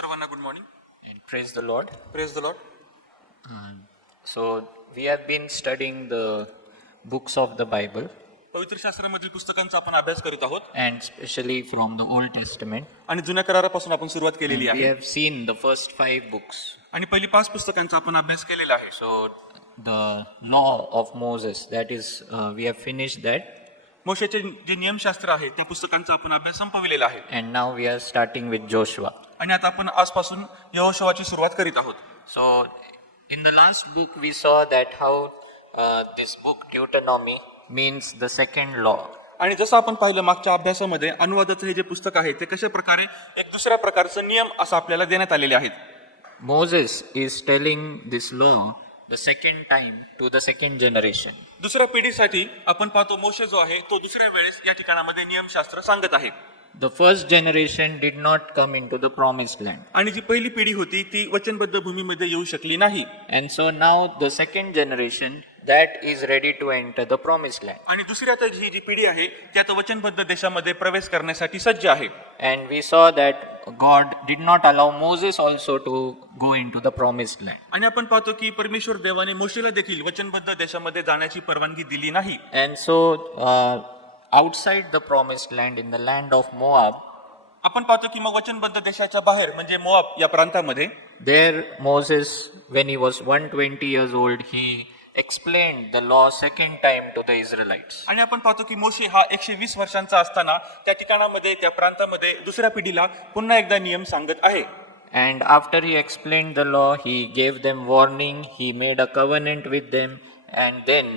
सर्वांना good morning. And praise the Lord. Praise the Lord. So we have been studying the books of the Bible, पवित्र शास्त्रामधील पुस्तकांचा आपण अभ्यास करीत आहोत and especially from the Old Testament. आणि जुन्या करारापासून आपण सुरुवात केलेली We आहे have seen the first 5 books. आणि पहिली 5 पुस्तकांचा आपण अभ्यास केलेला आहे. So the law of Moses, that is, we have finished that, मोशेचे जे नियमशास्त्र आहे त्या पुस्तकांचा आपण अभ्यास संपविलेला आहे and now we are starting with Joshua. आणि आता आपण आजपासून यहोशुवाची सुरुवात करीत आहोत. So in the last book we saw that how this book Deuteronomy means the second law. आणि जसं आपण पाहिलं मागच्या अभ्यासामध्ये अनुवादाचं हे जे पुस्तक आहे ते कशा प्रकारे एक दुसऱ्या प्रकारचं नियम असं आपल्याला देण्यात आलेले आहेत. Moses is telling this law the second time to the second generation. दुसऱ्या पिढीसाठी आपण पाहतो मोशे जो आहे तो दुसऱ्या वेळेस या ठिकाणामध्ये नियमशास्त्र सांगत आहे. The first generation did not come into the promised land. आणि जी पहिली पिढी होती ती वचनबद्ध भूमीमध्ये येऊ शकली नाही. And so now the second generation that is ready to enter the promised land. आणि दुसरी आता ही जी पिढी आहे ती आता वचनबद्ध देशामध्ये प्रवेश करण्यासाठी सज्ज आहे. And we saw that God did not allow Moses also to go into the promised land. आणि आपण पाहतो की परमेश्वर देवाने मोशेला देखील वचनबद्ध देशामध्ये जाण्याची परवानगी दिली नाही. And so outside the promised land, in the land of Moab, आपण पाहतो की मग वचनबद्ध देशाच्या बाहेर म्हणजे मोआब या प्रांतामध्ये there Moses, when he was 120 years old, he explained the law second time to the Israelites. आणि आपण पाहतो की मोशे हा 120 वर्षांचा असताना त्या ठिकाणामध्ये त्या प्रांतामध्ये दुसऱ्या पिढीला पुन्हा एकदा नियम सांगत आहे. And after he explained the law, he gave them warning, he made a covenant with them, and then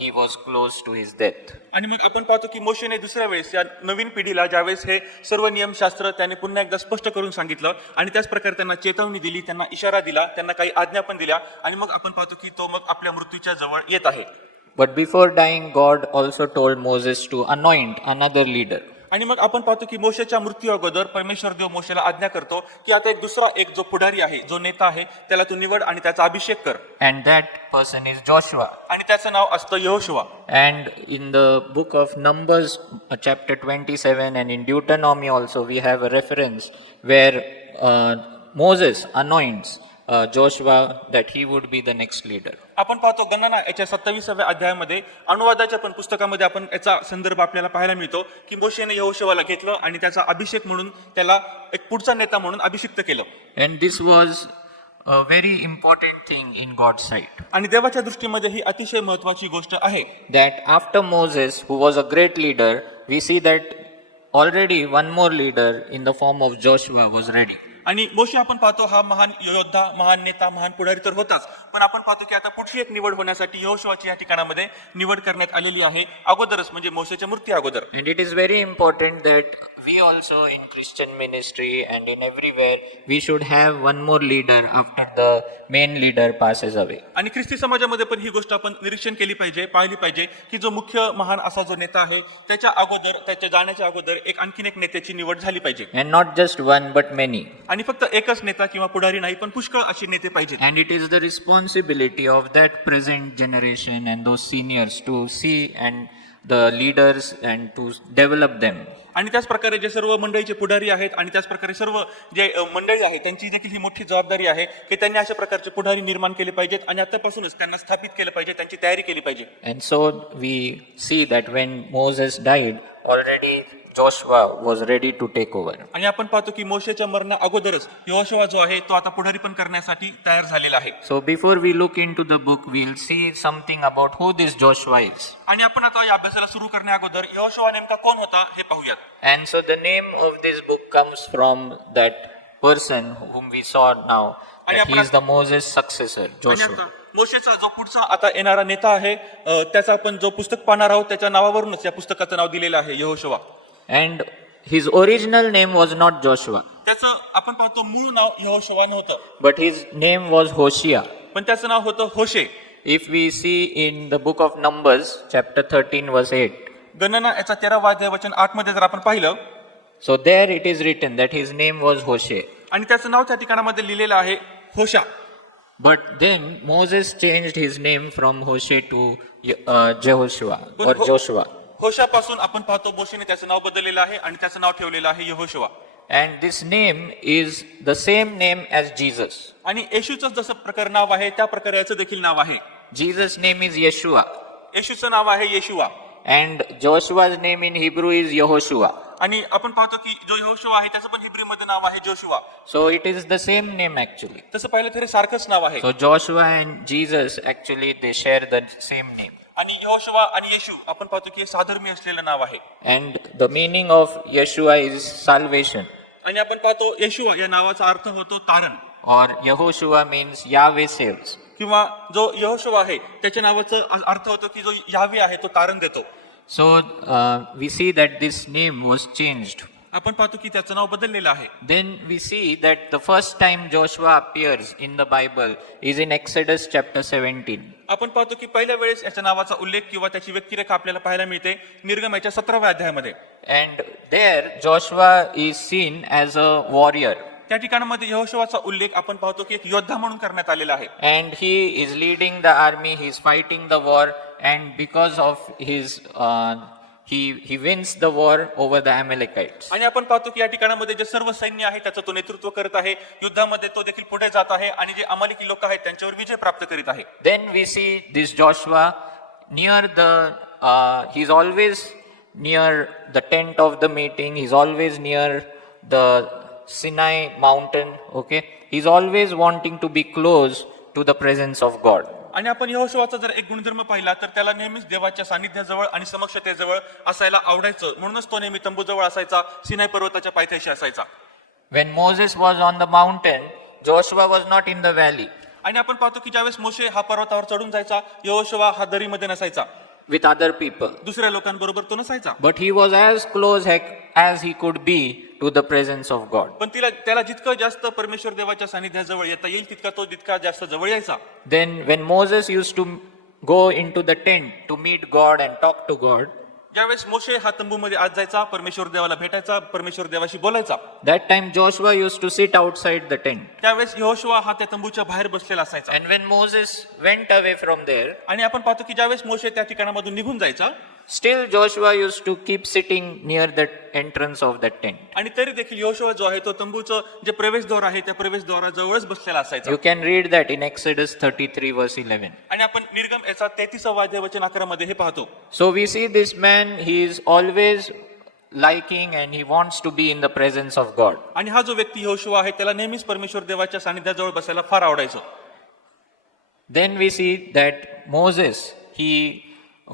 he was close to his death. आणि मग आपण पाहतो की मोशेने दुसऱ्या वेळेस या नवीन पिढीला ज्यावेळेस हे सर्व नियमशास्त्र त्याने पुन्हा एकदा स्पष्ट करून सांगितलं आणि त्याच प्रकारे त्यांना चेतावणी दिली, त्यांना इशारा दिला, त्यांना काही आज्ञा पण दिल्या आणि मग आपण पाहतो की तो मग आपल्या मृत्यूच्या जवळ येत आहे. But before dying, God also told Moses to anoint another leader. आणि मग आपण पाहतो की मोशेच्या मृत्यू अगोदर परमेश्वर देव मोशेला आज्ञा करतो की आता एक दुसरा जो पुढारी आहे, जो नेता आहे, त्याला तू निवड आणि त्याचा अभिषेक कर. And that person is Joshua. आणि त्याचं नाव असतं यहोशुवा. And in the book of Numbers, chapter 27, and in Deuteronomy also, we have a reference where Moses anoints Joshua that he would be the next leader. आपण पाहतो गणना याच्या 27व्या अध्यायामध्ये अनुवादाच्या पण पुस्तकामध्ये आपण याचा संदर्भ आपल्याला पाहायला मिळतो की मोशेने यहोशुवाला घेतलं आणि त्याचा अभिषेक म्हणून त्याला एक पुढचा नेता म्हणून अभिषिक्त केलं. And this was a very important thing in God's sight. आणि देवाच्या दृष्टीमध्ये ही अतिशय महत्वाची गोष्ट आहे. That after Moses, who was a great leader, we see that already one more leader in the form of Joshua was ready. आणि मोशे आपण पाहतो हा महान योद्धा, महान नेता, महान पुढारी तर होताच, पण आपण पाहतो की आता पुढची एक निवड होण्यासाठी यहोशुवाची या ठिकाणामध्ये निवड करण्यात आलेली आहे अगोदरच म्हणजे मोशेच्या मृत्यू अगोदर. And it is very important that we also in Christian ministry and in everywhere we should have one more leader after the main leader passes away. आणि ख्रिस्ती समाजामध्ये पण ही गोष्ट आपण निरीक्षण केली पाहिजे, पाहिली पाहिजे की जो मुख्य महान असा जो नेता आहे त्याच्या अगोदर, त्याच्या जाण्याच्या अगोदर एक आणखीन एक नेत्याची निवड झाली पाहिजे. And not just one but many. आणि फक्त एकच नेता किंवा पुढारी नाही पण पुष्कळ अशी नेते पाहिजेत. And it is the responsibility of that present generation and those seniors to see and the leaders and to develop them. आणि त्याच प्रकारे जे सर्व मंडळीचे पुढारी आहेत आणि त्याच प्रकारे सर्व जे मंडळी आहेत त्यांची देखील ही मोठी जबाबदारी आहे की त्यांनी अशा प्रकारचे पुढारी निर्माण केले पाहिजेत आणि आतापासूनच त्यांना स्थापित केलं पाहिजे, त्यांची तयारी केली पाहिजे. And so we see that when Moses died, already Joshua was ready to take over. आणि आपण पाहतो की मोशेच्या मरण्या अगोदरच यहोशुवा जो आहे तो आता पुढारी पण करण्यासाठी तयार झालेला आहे. So before we look into the book, we'll see something about who this Joshua is. आणि आपण आता या अभ्यासाला सुरू करण्या अगोदर यहोशुवा नेमका कोण होता हे पाहूयात. And so the name of this book comes from that person whom we saw now, that he is the Moses successor, आणि Joshua. आता मोशेचा जो पुढचा आता येणारा नेता आहे त्याचा आपण जो पुस्तक पाहणार आहोत त्याच्या नावावरूनच या पुस्तकाचं नाव दिलेलं आहे यहोशुवा. And his original name was not Joshua, त्याचं आपण पाहतो मूळ नाव यहोशुवा नव्हतं, but his name was Hosea. पण त्याचं नाव होतं होशे. If we see in the book of Numbers, chapter 13, verse 8, गणना याचा 13वा अध्याय वचन 8 मध्ये जर आपण पाहिलं so there it is written that his name was Hosea. आणि त्याचं नाव त्या ठिकाणामध्ये लिहिलेलं आहे होशा. But then Moses changed his name from Hosea to Jehoshua or Joshua. होशापासून आपण पाहतो मोशेने त्याचं नाव बदललेलं आहे आणि त्याचं नाव ठेवलेलं आहे यहोशुवा. And this name is the same name as Jesus. आणि येशूचं जसं प्रकार नाव आहे त्या प्रकारे याचं देखील नाव आहे. Jesus' name is Yeshua. येशूचं नाव आहे येशुवा. And Joshua's name in Hebrew is Yehoshua. आणि आपण पाहतो की जो यहोशुवा आहे त्याचं पण हिब्री मध्ये नाव आहे Joshua. So it is the same name actually. तसं पाहिलं तरी सारखंच नाव आहे. So Joshua and Jesus actually they share the same name. आणि यहोशुवा आणि येशू आपण पाहतो की हे साधर्मी असलेलं नाव आहे. And the meaning of Yeshua is salvation. आणि आपण पाहतो येशुवा या नावाचा अर्थ होतो तारण. Or Yehoshua means Yahweh saves. किंवा जो यहोशुवा आहे त्याच्या नावाचा अर्थ होतो की जो यावे आहे तो तारण देतो. So we see that this name was changed. आपण पाहतो की त्याचं नाव बदललेलं आहे. Then we see that the first time Joshua appears in the Bible is in Exodus chapter 17. आपण पाहतो की पहिल्या वेळेस याच्या नावाचा उल्लेख किंवा त्याची व्यक्तिरेखा आपल्याला पाहायला मिळते निर्गमाच्या 17व्या अध्यायामध्ये. And there Joshua is seen as a warrior. त्या ठिकाणामध्ये यहोशुवाचा उल्लेख आपण पाहतो की एक योद्धा म्हणून करण्यात आलेला आहे. And he is leading the army, he is fighting the war, and because of his he wins the war over the Amalekites. आणि आपण पाहतो की या ठिकाणामध्ये जे सर्व सैन्य आहे त्याचं तो नेतृत्व करत आहे. युद्धामध्ये तो देखील पुढे जात आहे आणि जे अमालिकी लोक आहेत त्यांच्यावर विजय प्राप्त करीत आहे. Then we see this Joshua near the he's always near the tent of the meeting, he's always near the Sinai mountain, okay? He's always wanting to be close to the presence of God. आणि आपण यहोशुवाचा जर एक गुणधर्म पाहिला तर त्याला नेहमीच देवाच्या सानिध्याजवळ आणि समक्षतेजवळ असायला आवडायचं. म्हणूनच तो नेहमी तंबूजवळ असायचा, सिनाई पर्वताच्या पायथ्याशी असायचा. When Moses was on the mountain, Joshua was not in the valley आणि आपण पाहतो की ज्यावेळेस मोशे हा पर्वतावर चढून जायचा यहोशुवा हा दरीमध्ये नसायचा, with other people. दुसऱ्या लोकांबरोबर तो नसायचा. But he was as close as he could be to the presence of God. पण त्याला जितकं जास्त परमेश्वर देवाच्या सानिध्याजवळ येता येईल तितका जास्त जवळ यायचा. Then when Moses used to go into the tent to meet God and talk to God, ज्यावेळेस मोशे हा तंबूमध्ये आत जायचा, परमेश्वर देवाला भेटायचा, परमेश्वर देवाशी बोलायचा, that time Joshua used to sit outside the tent. त्यावेळेस यहोशुवा हा त्या तंबूच्या बाहेर बसलेला असायचा. And when Moses went away from there, आणि आपण पाहतो की ज्यावेळेस मोशे त्या ठिकाणामधून निघून जायचा, still Joshua used to keep sitting near the entrance of that tent. आणि तरी देखील यहोशुवा जो आहे तो तंबूचं जे प्रवेशद्वार आहे त्या प्रवेशद्वाराजवळच बसलेला असायचा. You can read that in Exodus 33 verse 11. आणि आपण निर्गम याचा 33वा अध्याय वचन 11 मध्ये हे पाहतो. So we see this man, he is always liking and he wants to be in the presence of God. आणि हा जो व्यक्ती यहोशुवा आहे त्याला नेहमीच परमेश्वर देवाच्या सानिध्याजवळ बसायला फार आवडायचं. Then we see that Moses,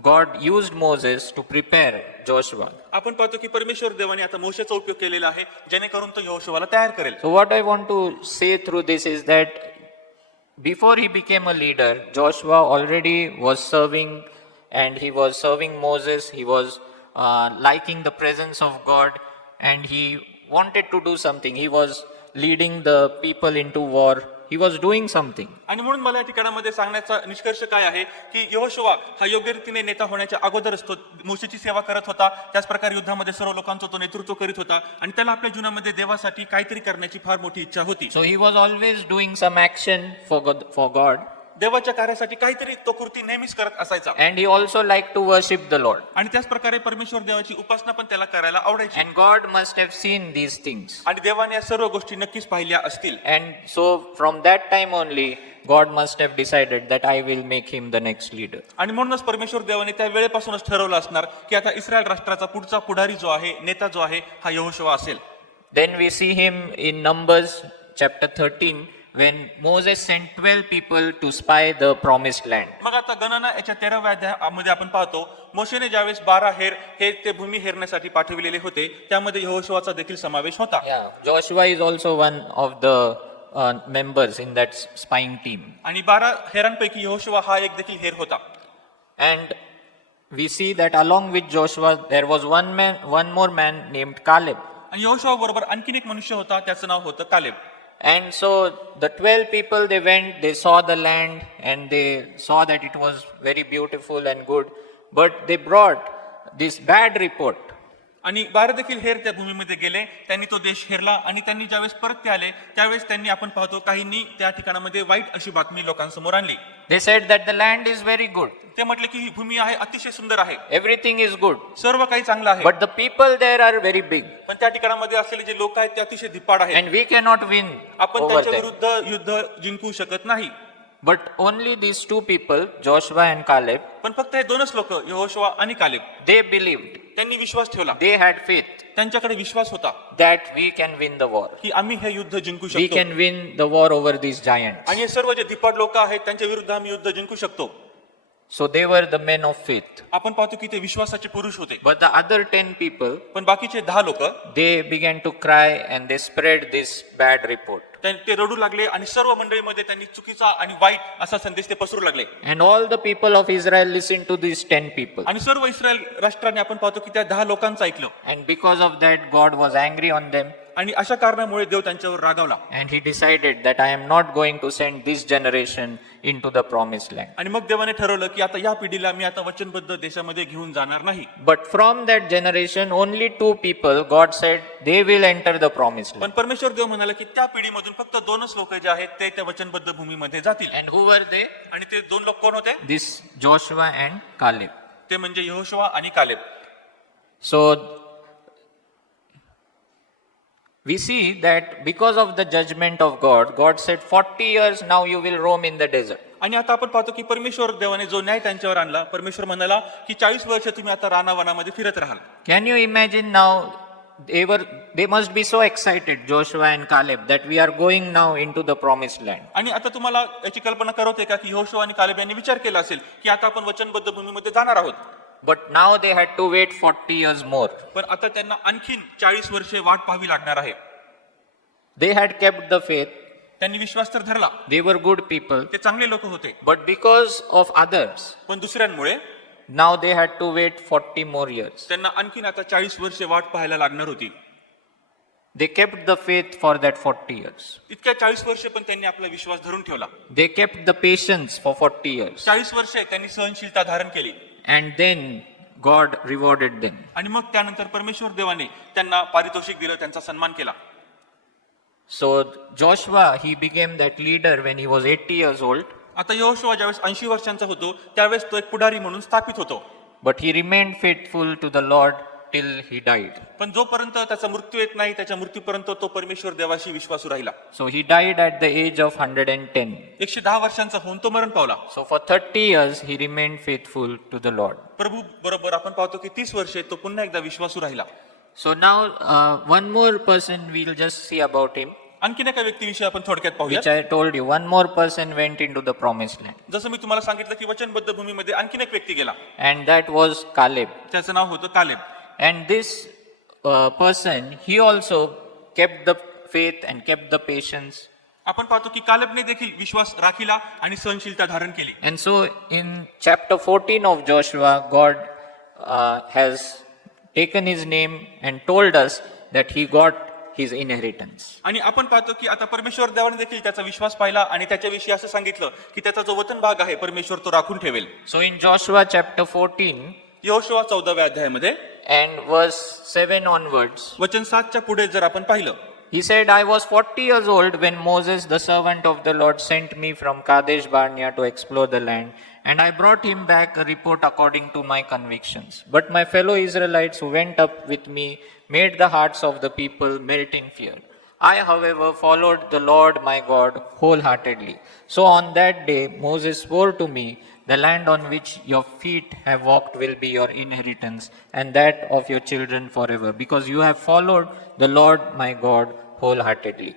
God used Moses to prepare Joshua. आपण पाहतो की परमेश्वर देवाने आता मोशेचा उपयोग केलेला आहे जेणेकरून तो यहोशुवाला तयार करेल. So what I want to say through this is that before he became a leader, Joshua already was serving and he was serving Moses. He was liking the presence of God and he wanted to do something. He was leading the people into war. He was doing something. आणि म्हणून मला या ठिकाणामध्ये सांगण्याचा निष्कर्ष काय आहे की यहोशुवा हा योग्य रीतीने नेता होण्याच्या अगोदरच तो मोशेची सेवा करत होता. त्याच प्रकारे युद्धामध्ये सर्व लोकांचं तो नेतृत्व करीत होता आणि त्याला आपल्या जीवनामध्ये देवासाठी काहीतरी करण्याची फार मोठी इच्छा होती. So he was always doing some action for God. देवाच्या कार्यासाठी काहीतरी तो कृती नेहमीच करत असायचा. And he also liked to worship the Lord. आणि त्याच प्रकारे परमेश्वर देवाची उपासना पण त्याला करायला आवडायची. And God must have seen these things. आणि देवाने या सर्व गोष्टी नक्कीच पाहिल्या असतील. And so from that time only, God must have decided that I will make him the next leader. आणि म्हणूनच परमेश्वर देवाने त्या वेळेपासूनच ठरवलं असणार की आता इस्रायल राष्ट्राचा पुढचा पुढारी जो आहे, नेता जो आहे, हा यहोशुवा असेल. Then we see him in Numbers chapter 13 when Moses sent 12 people to spy the promised land. मग आता गणना याच्या 13व्या अध्यायामध्ये आपण पाहतो मोशेने ज्यावेळेस 12 हेर हे ते भूमी हेरण्यासाठी पाठविलेले होते त्यामध्ये यहोशुवाचा देखील समावेश होता. Yeah, Joshua is also one of the members in that spying team. आणि 12 हेरांपैकी यहोशुवा हा एक देखील हेर होता. And we see that along with Joshua there was one more man named Caleb. आणि यहोशुवा बरोबर आणखीन एक मनुष्य होता त्याचं नाव होतं Caleb. And so the 12 people, they went, they saw the land and they saw that it was very beautiful and good. But they brought this bad report. आणि 12 देखील हेर त्या भूमीमध्ये गेले. त्यांनी तो देश हेरला आणि त्यांनी ज्यावेळेस परत ते आले त्यावेळेस त्यांनी आपण पाहतो काहींनी त्या ठिकाणामध्ये वाईट अशी बातमी लोकांसमोर आणली. They said that the land is very good, ते म्हटले की ही भूमी आहे अतिशय सुंदर आहे, everything is good, सर्व काही चांगलं आहे, but the people there are very big, पण त्या ठिकाणामध्ये असलेले जे लोक आहेत ते अतिशय धिप्पाड आहेत. and we cannot win आपण over त्यांच्या them. विरुद्ध युद्ध जिंकू शकत नाही. But only these two people, Joshua and Caleb, पण फक्त हे दोनच लोक यहोशुआ आणि कालेब they believed, त्यांनी विश्वास ठेवला, they had faith त्यांच्याकडे विश्वास होता that we can win the war. की आम्ही हे युद्ध जिंकू We शकतो can win the war over these giants. आणि हे सर्व जे धिप्पाड लोक आहेत त्यांच्या विरुद्ध आम्ही युद्ध जिंकू शकतो. So they were the men of faith. आपण पाहतो की ते विश्वासाचे पुरुष होते. But the other 10 people, पण बाकीचे 10 लोक they began to cry and they spread this bad report. ते रडू लागले आणि सर्व मंडळीमध्ये त्यांनी चुकीचा आणि वाईट असा संदेश ते पसरू लागले. And all the people of Israel listened to these 10 people. आणि सर्व इस्रायल राष्ट्राने आपण पाहतो की त्या 10 लोकांचं ऐकलं And because of that, God was angry on them. आणि अशा कारणामुळे देव त्यांच्यावर रागावला. And he decided that I am not going to send this generation into the promised land. आणि मग देवाने ठरवलं की आता या पिढीला मी आता वचनबद्ध देशामध्ये घेऊन जाणार नाही. But from that generation, only 2 people, God said, they will enter the promised land. पण परमेश्वर देव म्हणाला की त्या पिढीमधून फक्त 2च लोक जे आहेत ते त्या वचनबद्ध भूमीमध्ये जातील. And who were they? आणि ते 2 लोक कोण होते? This Joshua and Caleb. ते म्हणजे यहोशुआ आणि Caleb. So we see that because of the judgment of God, God said 40 years now you will roam in the desert. आणि आता आपण पाहतो की परमेश्वर देवाने जो न्याय त्यांच्यावर आणला, परमेश्वर म्हणाला की 40 वर्ष तुम्ही आता रानावनामध्ये फिरत राहाल. Can you imagine now? They must be so excited, Joshua and Caleb, that we are going now into the promised land. आणि आता तुम्हाला याची कल्पना करवते का की यहोशुआ आणि कालेब यांनी विचार केला असेल की आता आपण वचनबद्ध भूमीमध्ये जाणार आहोत. But now they had to wait 40 years more. पण आता त्यांना आणखीन 40 वर्षे वाट पाहावी लागणार आहे. They had kept the faith. त्यांनी विश्वास तर धरला, They were good people. ते चांगले लोक होते, But because of others, पण दुसऱ्यांमुळे now they had to wait 40 more years. त्यांना आणखीन आता 40 वर्षे वाट पाहायला लागणार होती. They kept the faith for that 40 years. इतक्या 40 वर्षे पण त्यांनी आपला विश्वास धरून ठेवला. They kept the patience for 40 years. 40 वर्षे त्यांनी सहनशीलता धारण केली And then God rewarded them. आणि मग त्यानंतर परमेश्वर देवाने त्यांना पारितोषिक दिलं, त्यांचा सन्मान केला. So Joshua, he became that leader when he was 80 years old. आता यहोशुआ ज्यावेळेस 80 वर्षांचा होतो त्यावेळेस तो एक पुढारी म्हणून स्थापित होतो. But he remained faithful to the Lord till he died. पण जोपर्यंत त्याचा मृत्यू येत नाही त्याच्या मृत्यूपर्यंत तो परमेश्वर देवाशी विश्वासू राहिला. So he died at the age of 110. 110 वर्षांचा होऊन तो मरण पावला. So for 30 years he remained faithful to the Lord. प्रभू बरोबर आपण पाहतो की 30 वर्षे तो पुन्हा एकदा विश्वासू राहिला. So now one more person we'll just see about him, आणखीन एका व्यक्तीविषयी आपण थोडक्यात पाहूया. which I told you. One more person went into the promised land. जसं मी तुम्हाला सांगितलं की वचनबद्ध भूमीमध्ये आणखीन एक व्यक्ती गेला, And that was Caleb. त्याचं नाव होतं Caleb. And this person, he also kept the faith and kept the patience. आपण पाहतो की कालेबने देखील विश्वास राखिला आणि सहनशीलता धारण केली. And so in chapter 14 of Joshua, God has taken his name and told us that he got his inheritance. आणि आपण पाहतो की आता परमेश्वर देवाने देखील त्याचा विश्वास पाहिला आणि त्याच्याविषयी असं सांगितलं की त्याचा जो वतन भाग आहे परमेश्वर तो राखून ठेवेल. So in Joshua chapter 14 Yehoshua 14व्या अध्यायामध्ये and verse 7 onwards, वचन 7च्या पुढे जर आपण पाहिलं, he said, I was 40 years old when Moses, the servant of the Lord, sent me from Kadesh Barnea to explore the land, and I brought him back a report according to my convictions. But my fellow Israelites who went up with me made the hearts of the people melt in fear. I, however, followed the Lord my God wholeheartedly. So on that day Moses swore to me, the land on which your feet have walked will be your inheritance, and that of your children forever, because you have followed the Lord my God wholeheartedly.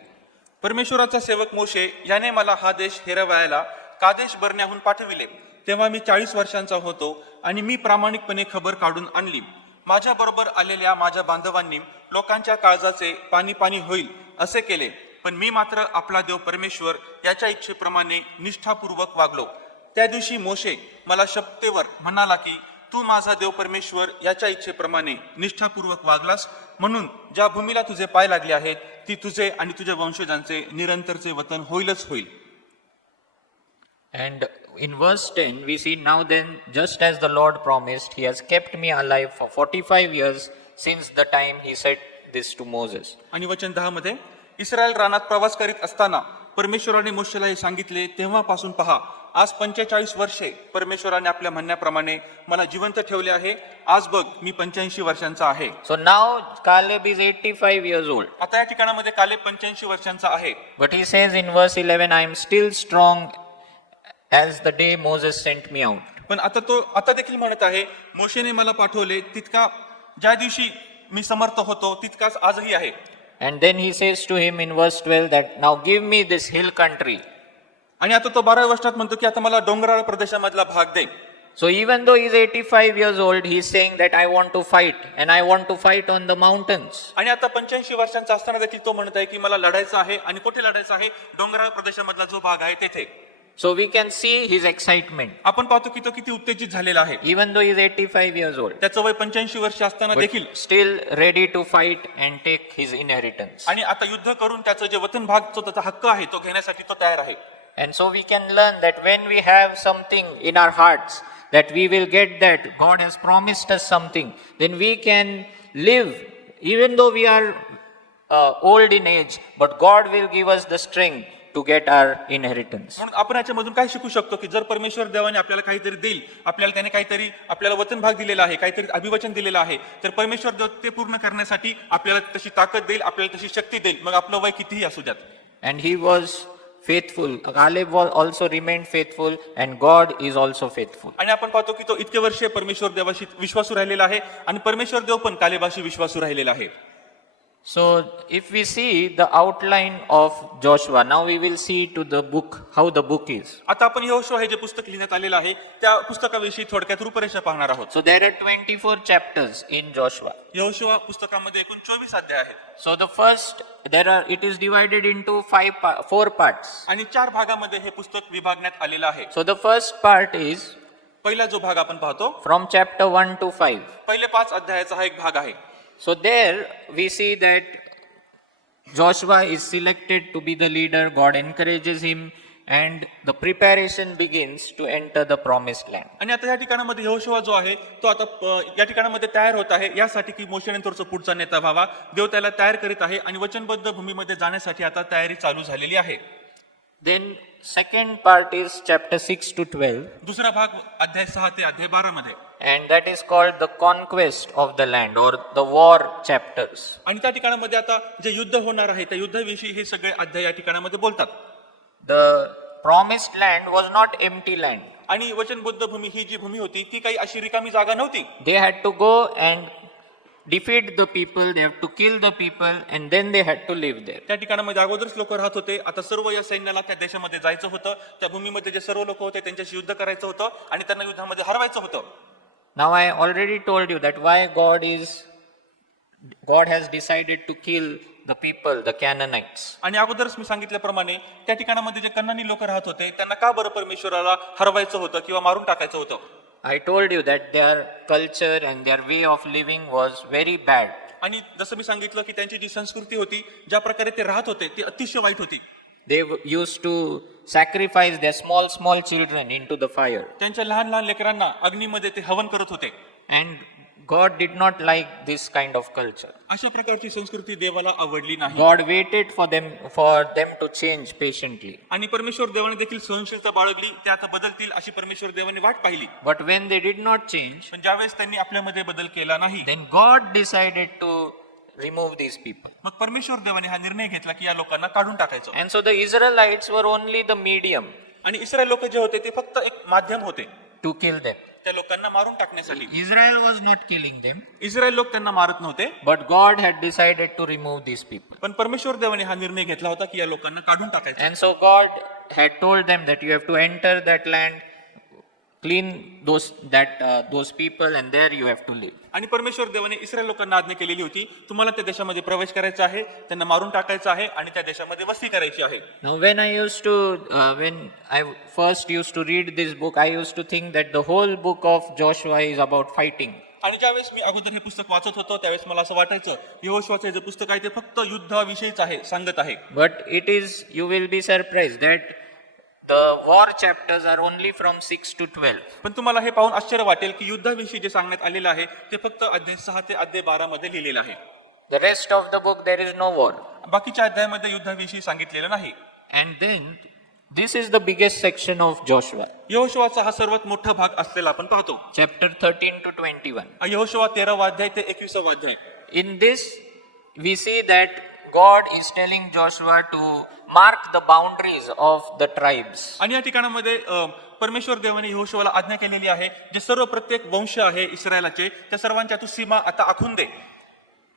परमेश्वराचा सेवक मोशे याने मला हा देश हेरवायला Kadesh बर्न्याहून पाठविले. तेव्हा मी 40 वर्षांचा होतो आणि मी प्रामाणिकपणे खबर काढून आणली. माझ्या बरोबर आलेल्या माझ्या बांधवांनी लोकांच्या काळजाचे पाणी पाणी होईल असे केले, पण मी मात्र आपला देव परमेश्वर याच्या इच्छेप्रमाणे निष्ठापूर्वक वागलो. त्या दिवशी मोशे मला शपथेवर म्हणाला की तू माझा देव परमेश्वर याच्या इच्छेप्रमाणे निष्ठापूर्वक वागलास, म्हणून ज्या भूमीला तुझे पाय लागले आहेत ती तुझे आणि तुझ्या वंशजांचे निरंतरचे वतन होईलच होईल. And in verse 10 we see, now then, just as the Lord promised, he has kept me alive for 45 years since the time he said this to Moses. आणि वचन 10 मध्ये इस्रायल रानात प्रवास करीत असताना परमेश्वराने मोशेला हे सांगितले, तेव्हापासून पहा, आज 45 वर्षे परमेश्वराने आपल्या म्हणण्याप्रमाणे मला जिवंत ठेवले आहे. आज बघ, मी 85 वर्षांचा आहे. So now Caleb is 85 years old. आता या ठिकाणामध्ये कालेब 85 वर्षांचा आहे. But he says in verse 11, I am still strong as the day Moses sent me out. पण आता तो आता देखील म्हणत आहे, मोशेने मला पाठवले तितका ज्या दिवशी मी समर्थ होतो तितकाच आजही आहे. And then he says to him in verse 12 that now give me this hill country. आणि आता तो 12व्या वर्षात म्हणतो की आता मला डोंगराळ प्रदेशामधला भाग दे. So even though he is 85 years old, he is saying that I want to fight and I want to fight on the mountains. आणि आता 85 वर्षांचा असताना देखील तो म्हणत आहे की मला लढायचं आहे. आणि कुठे लढायचं आहे? डोंगराळ प्रदेशामधला जो भाग आहे तेथे. So we can see his excitement. आपण पाहतो की तो किती उत्तेजित झालेला आहे. Even though he is 85 years old, त्याचं वय 85 वर्ष असताना देखील but still ready to fight and take his inheritance. आणि आता युद्ध करून त्याचं जे वतन भाग जो त्याचा हक्क आहे तो घेण्यासाठी तो तयार आहे. And so we can learn that when we have something in our hearts, that we will get that, God has promised us something, then we can live, even though we are old in age, but God will give us the strength to get our inheritance. म्हणून आपण याच्यामधून काय शिकू शकतो की जर परमेश्वर देवाने आपल्याला काहीतरी देईल, आपल्याला त्याने काहीतरी आपल्याला वचन भाग दिलेला आहे, काहीतरी अभिवचन दिलेलं आहे, तर परमेश्वर देव ते पूर्ण करण्यासाठी आपल्याला तशी ताकद देईल, आपल्याला तशी शक्ती देईल, मग आपलं वय कितीही असू द्यात. And he was faithful. Caleb also remained faithful, and God is also faithful. आणि आपण पाहतो की तो इतके वर्षे परमेश्वर देवाशी विश्वासू राहिलेला आहे आणि परमेश्वर देव पण कालेबाशी विश्वासू राहिलेला आहे. So if we see the outline of Joshua, now we will see to the book, how the book is. आता आपण यहोशुआ हे जे पुस्तक लिहिण्यात आलेलं आहे त्या पुस्तकाविषयी थोडक्यात रूपरेषा पाहणार आहोत. So there are 24 chapters in Joshua. Yehoshua पुस्तकामध्ये एकूण 24 अध्याय आहेत. So the first, it is divided into 4 parts. आणि 4 भागामध्ये हे पुस्तक विभागण्यात आलेलं आहे. So the first part is पहिला जो भाग आपण पाहतो from chapter 1 to 5. पहिले 5 अध्यायाचा हा एक भाग आहे. So there we see that Joshua is selected to be the leader. God encourages him and the preparation begins to enter the promised land. आणि आता या ठिकाणामध्ये यहोशुआ जो आहे तो आता या ठिकाणामध्ये तयार होत आहे यासाठी की मोशेनंतरचा पुढचा नेता व्हावा. देव त्याला तयार करीत आहे आणि वचनबद्ध भूमीमध्ये जाण्यासाठी आता तयारी चालू झालेली आहे. Then second part is chapter 6 to 12. दुसरा भाग अध्याय 6 ते अध्याय 12 मध्ये And that is called the conquest of the land or the war chapters. आणि त्या ठिकाणामध्ये आता जे युद्ध होणार आहे त्या युद्धाविषयी हे सगळे अध्याय या ठिकाणामध्ये बोलतात. The promised land was not empty land. आणि वचनबद्ध भूमी ही जी भूमी होती ती काही अशी रिकामी जागा नव्हती. They had to go and defeat the people, they have to kill the people, and then they had to live there. त्या ठिकाणामध्ये अगोदरच लोक राहत होते. आता सर्व या सैन्याला त्या देशामध्ये जायचं होतं. त्या भूमीमध्ये जे सर्व लोक होते त्यांच्याशी युद्ध करायचं होतं आणि त्यांना युद्धामध्ये हरवायचं होतं. Now I already told you that why God has decided to kill the people, the Canaanites. आणि अगोदरच मी सांगितल्याप्रमाणे त्या ठिकाणामध्ये जे कन्नानी लोक राहत होते त्यांना का बरं परमेश्वराला हरवायचं होतं किंवा मारून टाकायचं होतं? I told you that their culture and their way of living was very bad. आणि जसं मी सांगितलं की त्यांची जी संस्कृती होती, ज्या प्रकारे ते राहत होते ती अतिशय वाईट होती. They used to sacrifice their small children into the fire. त्यांच्या लहान लहान लेकरांना अग्नीमध्ये ते हवन करत होते. And God did not like this kind of culture. अशा प्रकारची संस्कृती देवाला आवडली नाही. God waited for them to change patiently. आणि परमेश्वर देवाने देखील सहनशीलता बाळगली. ते आता बदलतील अशी परमेश्वर देवाने वाट पाहिली. But when they did not change, पण ज्यावेळेस त्यांनी आपल्यामध्ये बदल केला नाही, then God decided to remove these people. मग परमेश्वर देवाने हा निर्णय घेतला की या लोकांना काढून टाकायचं. And so the Israelites were only the medium आणि इस्रायल लोक जे होते ते फक्त एक माध्यम होते to kill them. त्या लोकांना मारून टाकण्यासाठी. Israel was not killing them, Israel लोक त्यांना मारत नव्हते, but God had decided to remove these people. पण परमेश्वर देवाने हा निर्णय घेतला होता की या लोकांना काढून टाकायचं. And so God had told them that you have to enter that land, clean those people, and there you have to live. आणि परमेश्वर देवाने इस्रायल लोकांना आज्ञा केलेली होती, तुम्हाला त्या देशामध्ये प्रवेश करायचा आहे, त्यांना मारून टाकायचं आहे आणि त्या देशामध्ये वस्ती करायची आहे. Now when I first used to read this book, I used to think that the whole book of Joshua is about fighting. आणि ज्यावेळेस मी अगोदर हे पुस्तक वाचत होतो त्यावेळेस मला असं वाटायचं यहोशुआचे जे पुस्तक आहे ते फक्त युद्धाविषयीच आहे, सांगत आहे. But you will be surprised that the war chapters are only from 6 to 12. पण तुम्हाला हे पाहून आश्चर्य वाटेल की युद्धाविषयी जे सांगण्यात आलेलं आहे ते फक्त अध्याय 6 ते अध्याय 12 मध्ये लिहिलेलं आहे. The rest of the book there is no war. बाकीच्या अध्यायामध्ये युद्धाविषयी सांगितलेलं नाही. And then this is the biggest section of Joshua, यहोशुवाचा हा सर्वात मोठा भाग असलेला आपण पाहतो. chapter 13 to 21. यहोशुवा 13वा अध्याय ते 21वा अध्याय. In this, we see that God is telling Joshua to mark the boundaries of the tribes. आणि या ठिकाणामध्ये परमेश्वर देवाने यहोशुवाला आज्ञा केलेली आहे जे सर्व प्रत्येक वंश आहे इस्रायलाचे त्या सर्वांच्या तू सीमा आता आखून दे.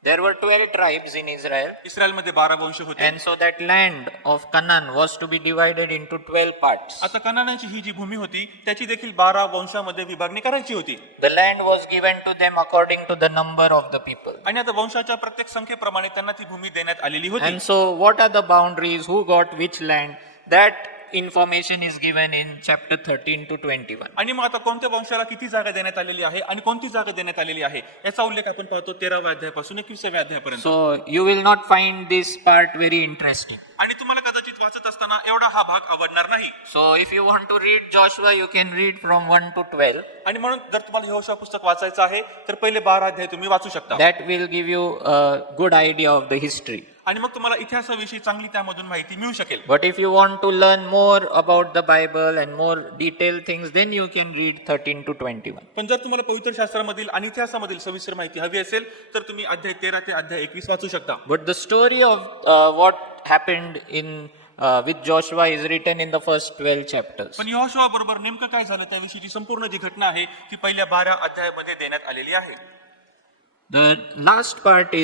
There were 12 tribes in Israel, इस्रायलमध्ये 12 वंश होते. and so that land of Canaan was to be divided into 12 parts. आता कनानाची ही जी भूमी होती त्याची देखील 12 वंशामध्ये विभागणी करायची होती. The land was given to them according to the number of the people. आणि आता वंशाच्या प्रत्येक संख्येप्रमाणे त्यांना ती भूमी देण्यात आलेली होती. And so, what are the boundaries? Who got which land? That information is given in chapter 13 to 21. आणि मग आता कोणत्या वंशाला किती जागा देण्यात आलेली आहे आणि कोणती जागा देण्यात आलेली आहे याचा उल्लेख आपण पाहतो 13व्या अध्यायापासून 21व्या अध्यायापर्यंत. So, you will not find this part very interesting. आणि तुम्हाला कदाचित वाचत असताना एवढा हा भाग आवडणार नाही. So, if you want to read Joshua, you can read from 1 to 12. आणि म्हणून जर तुम्हाला यहोशुवा पुस्तक वाचायचं आहे तर पहिले 12 अध्याय तुम्ही वाचू शकता. That will give you a good idea of the history. आणि मग तुम्हाला इतिहासाविषयी चांगली त्यामधून माहिती मिळू शकेल. But if you want to learn more about the Bible and more detailed things, then you can read 13 to 21. पण जर तुम्हाला पवित्र शास्त्रामधील आणि इतिहासामधील सविस्तर माहिती हवी असेल तर तुम्ही अध्याय 13 ते अध्याय 21 वाचू शकता. But the story of what happened in with Joshua is written in the first 12 chapters. पण यहोशुवा बरोबर नेमकं काय झालं त्याविषयीची संपूर्ण जी घटना आहे ती पहिल्या 12 अध्यायामध्ये देण्यात आलेली आहे. The last part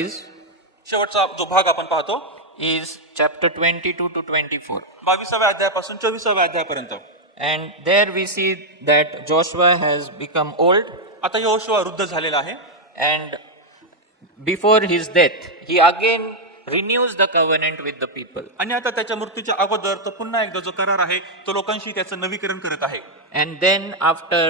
शेवटचा जो भाग आपण पाहतो is chapter 22 to 24. 22व्या अध्यायापासून 24व्या अध्यायापर्यंत. And there we see that Joshua has become old, आता यहोशुवा वृद्ध झालेला आहे and before his death, he again renews the covenant with the people. आणि आता त्याच्या मृत्यूच्या अगोदर तो पुन्हा एकदा जो करार आहे तो लोकांशी त्याचं नवीकरण करत आहे. And then after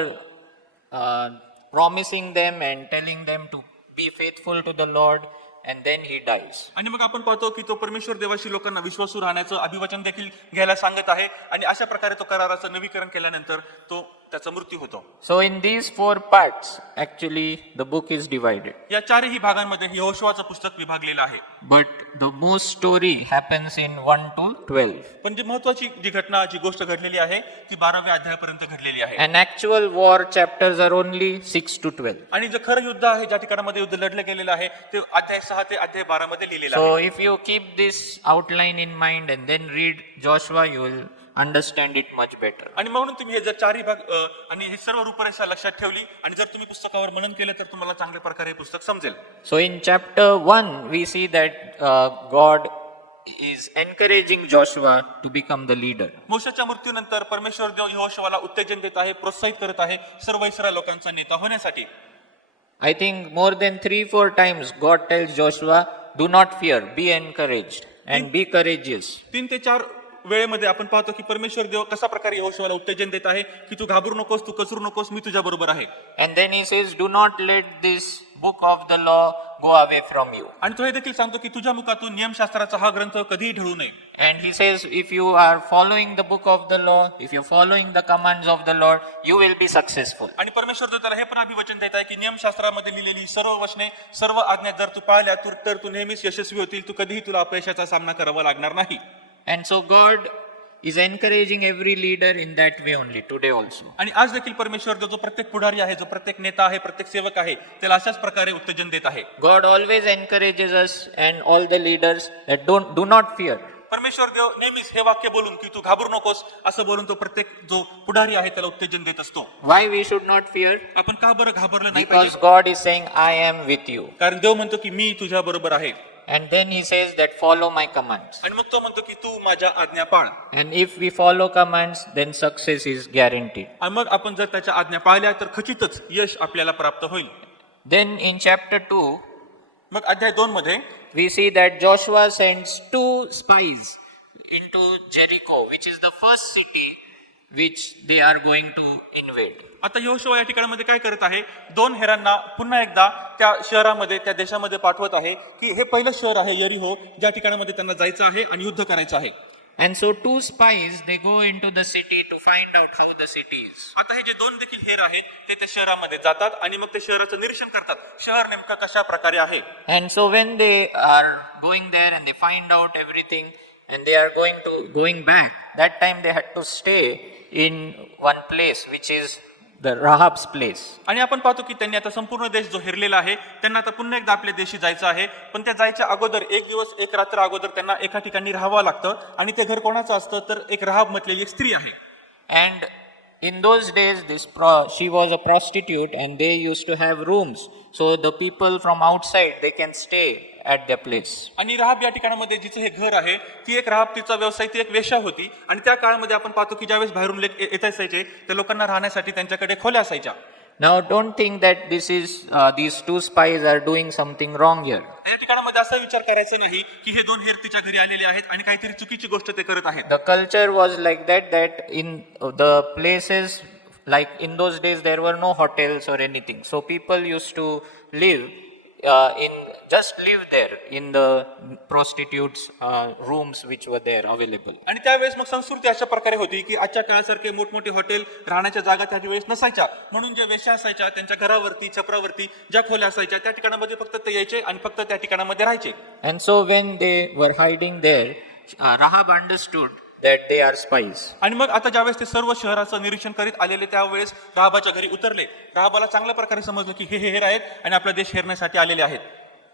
promising them and telling them to be faithful to the Lord, and then he dies. आणि मग आपण पाहतो की तो परमेश्वर देवाशी लोकांना विश्वासू राहण्याचं अभिवचन देखील घ्यायला सांगत आहे आणि अशा प्रकारे तो कराराचं नवीकरण केल्यानंतर तो त्याचा मृत्यू होतो. So in these 4 parts, actually the book is divided. या चारही भागांमध्ये यहोशुवाचं पुस्तक विभागलेलं आहे. But the most story happens in 1 to 12. पण जी महत्वाची जी घटना जी गोष्ट घडलेली आहे ती 12व्या अध्यायापर्यंत घडलेली आहे. And actual war chapters are only 6 to 12. आणि जे खरं युद्ध आहे ज्या ठिकाणामध्ये युद्ध लढलं गेलेलं आहे ते अध्याय 6 ते अध्याय 12 मध्ये लिहिलेलं आहे. So if you keep this outline in mind and then read Joshua, you will understand it much better. आणि म्हणून तुम्ही हे जर चारही भाग आणि हे सर्व रूपरेषा लक्षात ठेवली आणि जर तुम्ही पुस्तकावर मनन केलं तर तुम्हाला चांगल्या प्रकारे हे पुस्तक समजेल. So in chapter 1, we see that God is encouraging Joshua to become the leader. मोशेच्या मृत्यूनंतर परमेश्वर देव यहोशुवाला उत्तेजन देत आहे, प्रोत्साहित करत आहे सर्व इस्रायल लोकांचा नेता होण्यासाठी. I think more than 3-4 times God tells Joshua, do not fear, be encouraged and be courageous. 3 ते 4 वेळेमध्ये आपण पाहतो की परमेश्वर देव कसा प्रकारे यहोशुवाला उत्तेजन देत आहे की तू घाबरू नकोस, तू कचरू नकोस, मी तुझ्या बरोबर आहे. And then he says, do not let this book of the law go away from you. आणि तो हे देखील सांगतो की तुझ्या मुखातून नियमशास्त्राचा हा ग्रंथ कधीही ढळू नये. And he says, if you are following the book of the law, if you're following the commands of the Lord, you will be successful. आणि परमेश्वर देव त्याला हे पण अभिवचन देत आहे की नियमशास्त्रामध्ये लिहिलेली सर्व वचने सर्व आज्ञा जर तू पाळल्या तर तू नेहमीच यशस्वी होतील, तू कधीही तुला अपयशाचा सामना करावा लागणार नाही. And so God is encouraging every leader in that way only today also. आणि आज देखील परमेश्वर देव जो प्रत्येक पुढारी आहे, जो प्रत्येक नेता आहे, प्रत्येक सेवक आहे त्याला अशाच प्रकारे उत्तेजन देत आहे. God always encourages us and all the leaders that do not fear. परमेश्वर देव नेहमीच हे वाक्य बोलून की तू घाबरू नकोस असं बोलून तो प्रत्येक जो पुढारी आहे त्याला उत्तेजन देत असतो. Why we should not fear? आपण का बरं घाबरलं नाही Because पाहिजे? God is saying, I am with you. कारण देव म्हणतो की मी तुझ्या बरोबर आहे. And then he says that follow my commands. आणि मग तो म्हणतो की तू माझ्या आज्ञा पाळ. And if we follow commands, then success is guaranteed. आणि मग आपण जर त्याच्या आज्ञा पाळल्या तर खचितच यश आपल्याला प्राप्त होईल. Then in chapter 2, मग अध्याय 2 मध्ये we see that Joshua sends 2 spies into Jericho, which is the first city which they are going to invade. आता यहोशुवा या ठिकाणामध्ये काय करत आहे, 2 हेरांना पुन्हा एकदा त्या शहरामध्ये त्या देशामध्ये पाठवत आहे की हे पहिलं शहर आहे यरीहो ज्या ठिकाणामध्ये त्यांना जायचं आहे आणि युद्ध करायचं आहे. And so two spies, they go into the city to find out how the city is. आता हे जे दोन देखील हेर आहेत ते त्या शहरामध्ये जातात आणि मग ते शहराचं निरीक्षण करतात, शहर नेमकं कशा प्रकारे आहे. And so when they are going there and they find out everything and they are going back, that time they had to stay in one place which is the Rahab's place. आणि आपण पाहतो की त्यांनी आता संपूर्ण देश जो हेरलेला आहे त्यांना आता पुन्हा एकदा आपल्या देशी जायचं आहे, पण त्या जायच्या अगोदर एक दिवस एक रात्र अगोदर त्यांना एका ठिकाणी राहावं लागतं आणि ते घर कोणाचं असतं तर एक राहाब म्हटलेली एक स्त्री आहे. And in those days, she was a prostitute and they used to have rooms. So the people from outside, they can stay at their place. आणि राहाब या ठिकाणामध्ये जिचं हे घर आहे ती एक राहाब, तिचा व्यवसाय, ती एक वेश्या होती आणि त्या काळामध्ये आपण पाहतो की ज्यावेळेस बाहेरून लोक येत असायचे त्या लोकांना राहण्यासाठी त्यांच्याकडे खोल्या असायच्या. Now don't think that these two spies are doing something wrong here. या ठिकाणामध्ये असा विचार करायचा नाही की हे दोन हेर तिच्या घरी आलेले आहेत आणि काहीतरी चुकीची गोष्ट ते करत आहेत. The culture was like that in the places, like in those days there were no hotels or anything. So people used to live live there in the prostitutes rooms which were there available. आणि त्यावेळेस मग संस्कृती अशा प्रकारे होती की आजच्या काळासारखे मोठमोठे हॉटेल, राहण्याच्या जागा त्या वेळेस नसायच्या, म्हणून ज्या वेश्या असायच्या त्यांच्या घरावरती छपरावरती ज्या खोल्या असायच्या त्या ठिकाणामध्ये फक्त ते यायचे आणि फक्त त्या ठिकाणामध्ये राहायचे. And so when they were hiding there, Rahab understood that they are spies. आणि मग आता ज्यावेळेस ते सर्व शहराचं निरीक्षण करीत आलेले त्यावेळेस राहाबाच्या घरी उतरले. राहाबाला चांगल्या प्रकारे समजलं की हे हेर आहेत आणि आपला देश हेरण्यासाठी आलेले आहेत.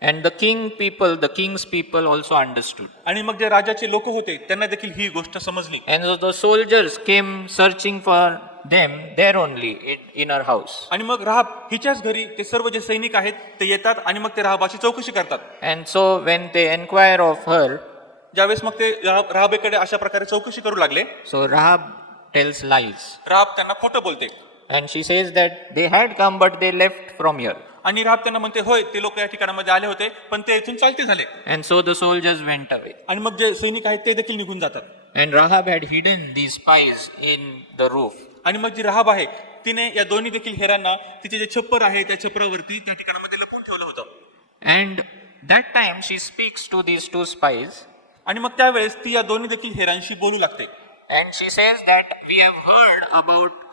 And the king's people also understood. आणि मग जे राजाचे लोक होते त्यांना देखील ही गोष्ट समजली. And so the soldiers came searching for them there only in her house. आणि मग राहाब हिच्याच घरी ते सर्व जे सैनिक आहेत ते येतात आणि मग ते राहाबाची चौकशी करतात. And so when they inquire of her, ज्यावेळेस मग ते राहाबेकडे अशा प्रकारे चौकशी करू लागले, so Rahab tells lies. राहाब त्यांना खोटं बोलते And she says that they had come but they left from here. आणि राहाब त्यांना म्हणते होय ते लोक या ठिकाणामध्ये आले होते पण ते इथून चालते झाले. And so the soldiers went away. आणि मग जे सैनिक आहेत ते देखील निघून जातात. And Rahab had hidden these spies in the roof. आणि मग जी राहाब आहे तिने या दोन्ही देखील हेरांना तिचे जे छप्पर आहे त्या छपरावरती त्या ठिकाणामध्ये लपवून ठेवलं होतं. And that time she speaks to these two spies. आणि मग त्यावेळेस ती या दोन्ही देखील हेरांशी बोलू लागते. And she says that we have heard about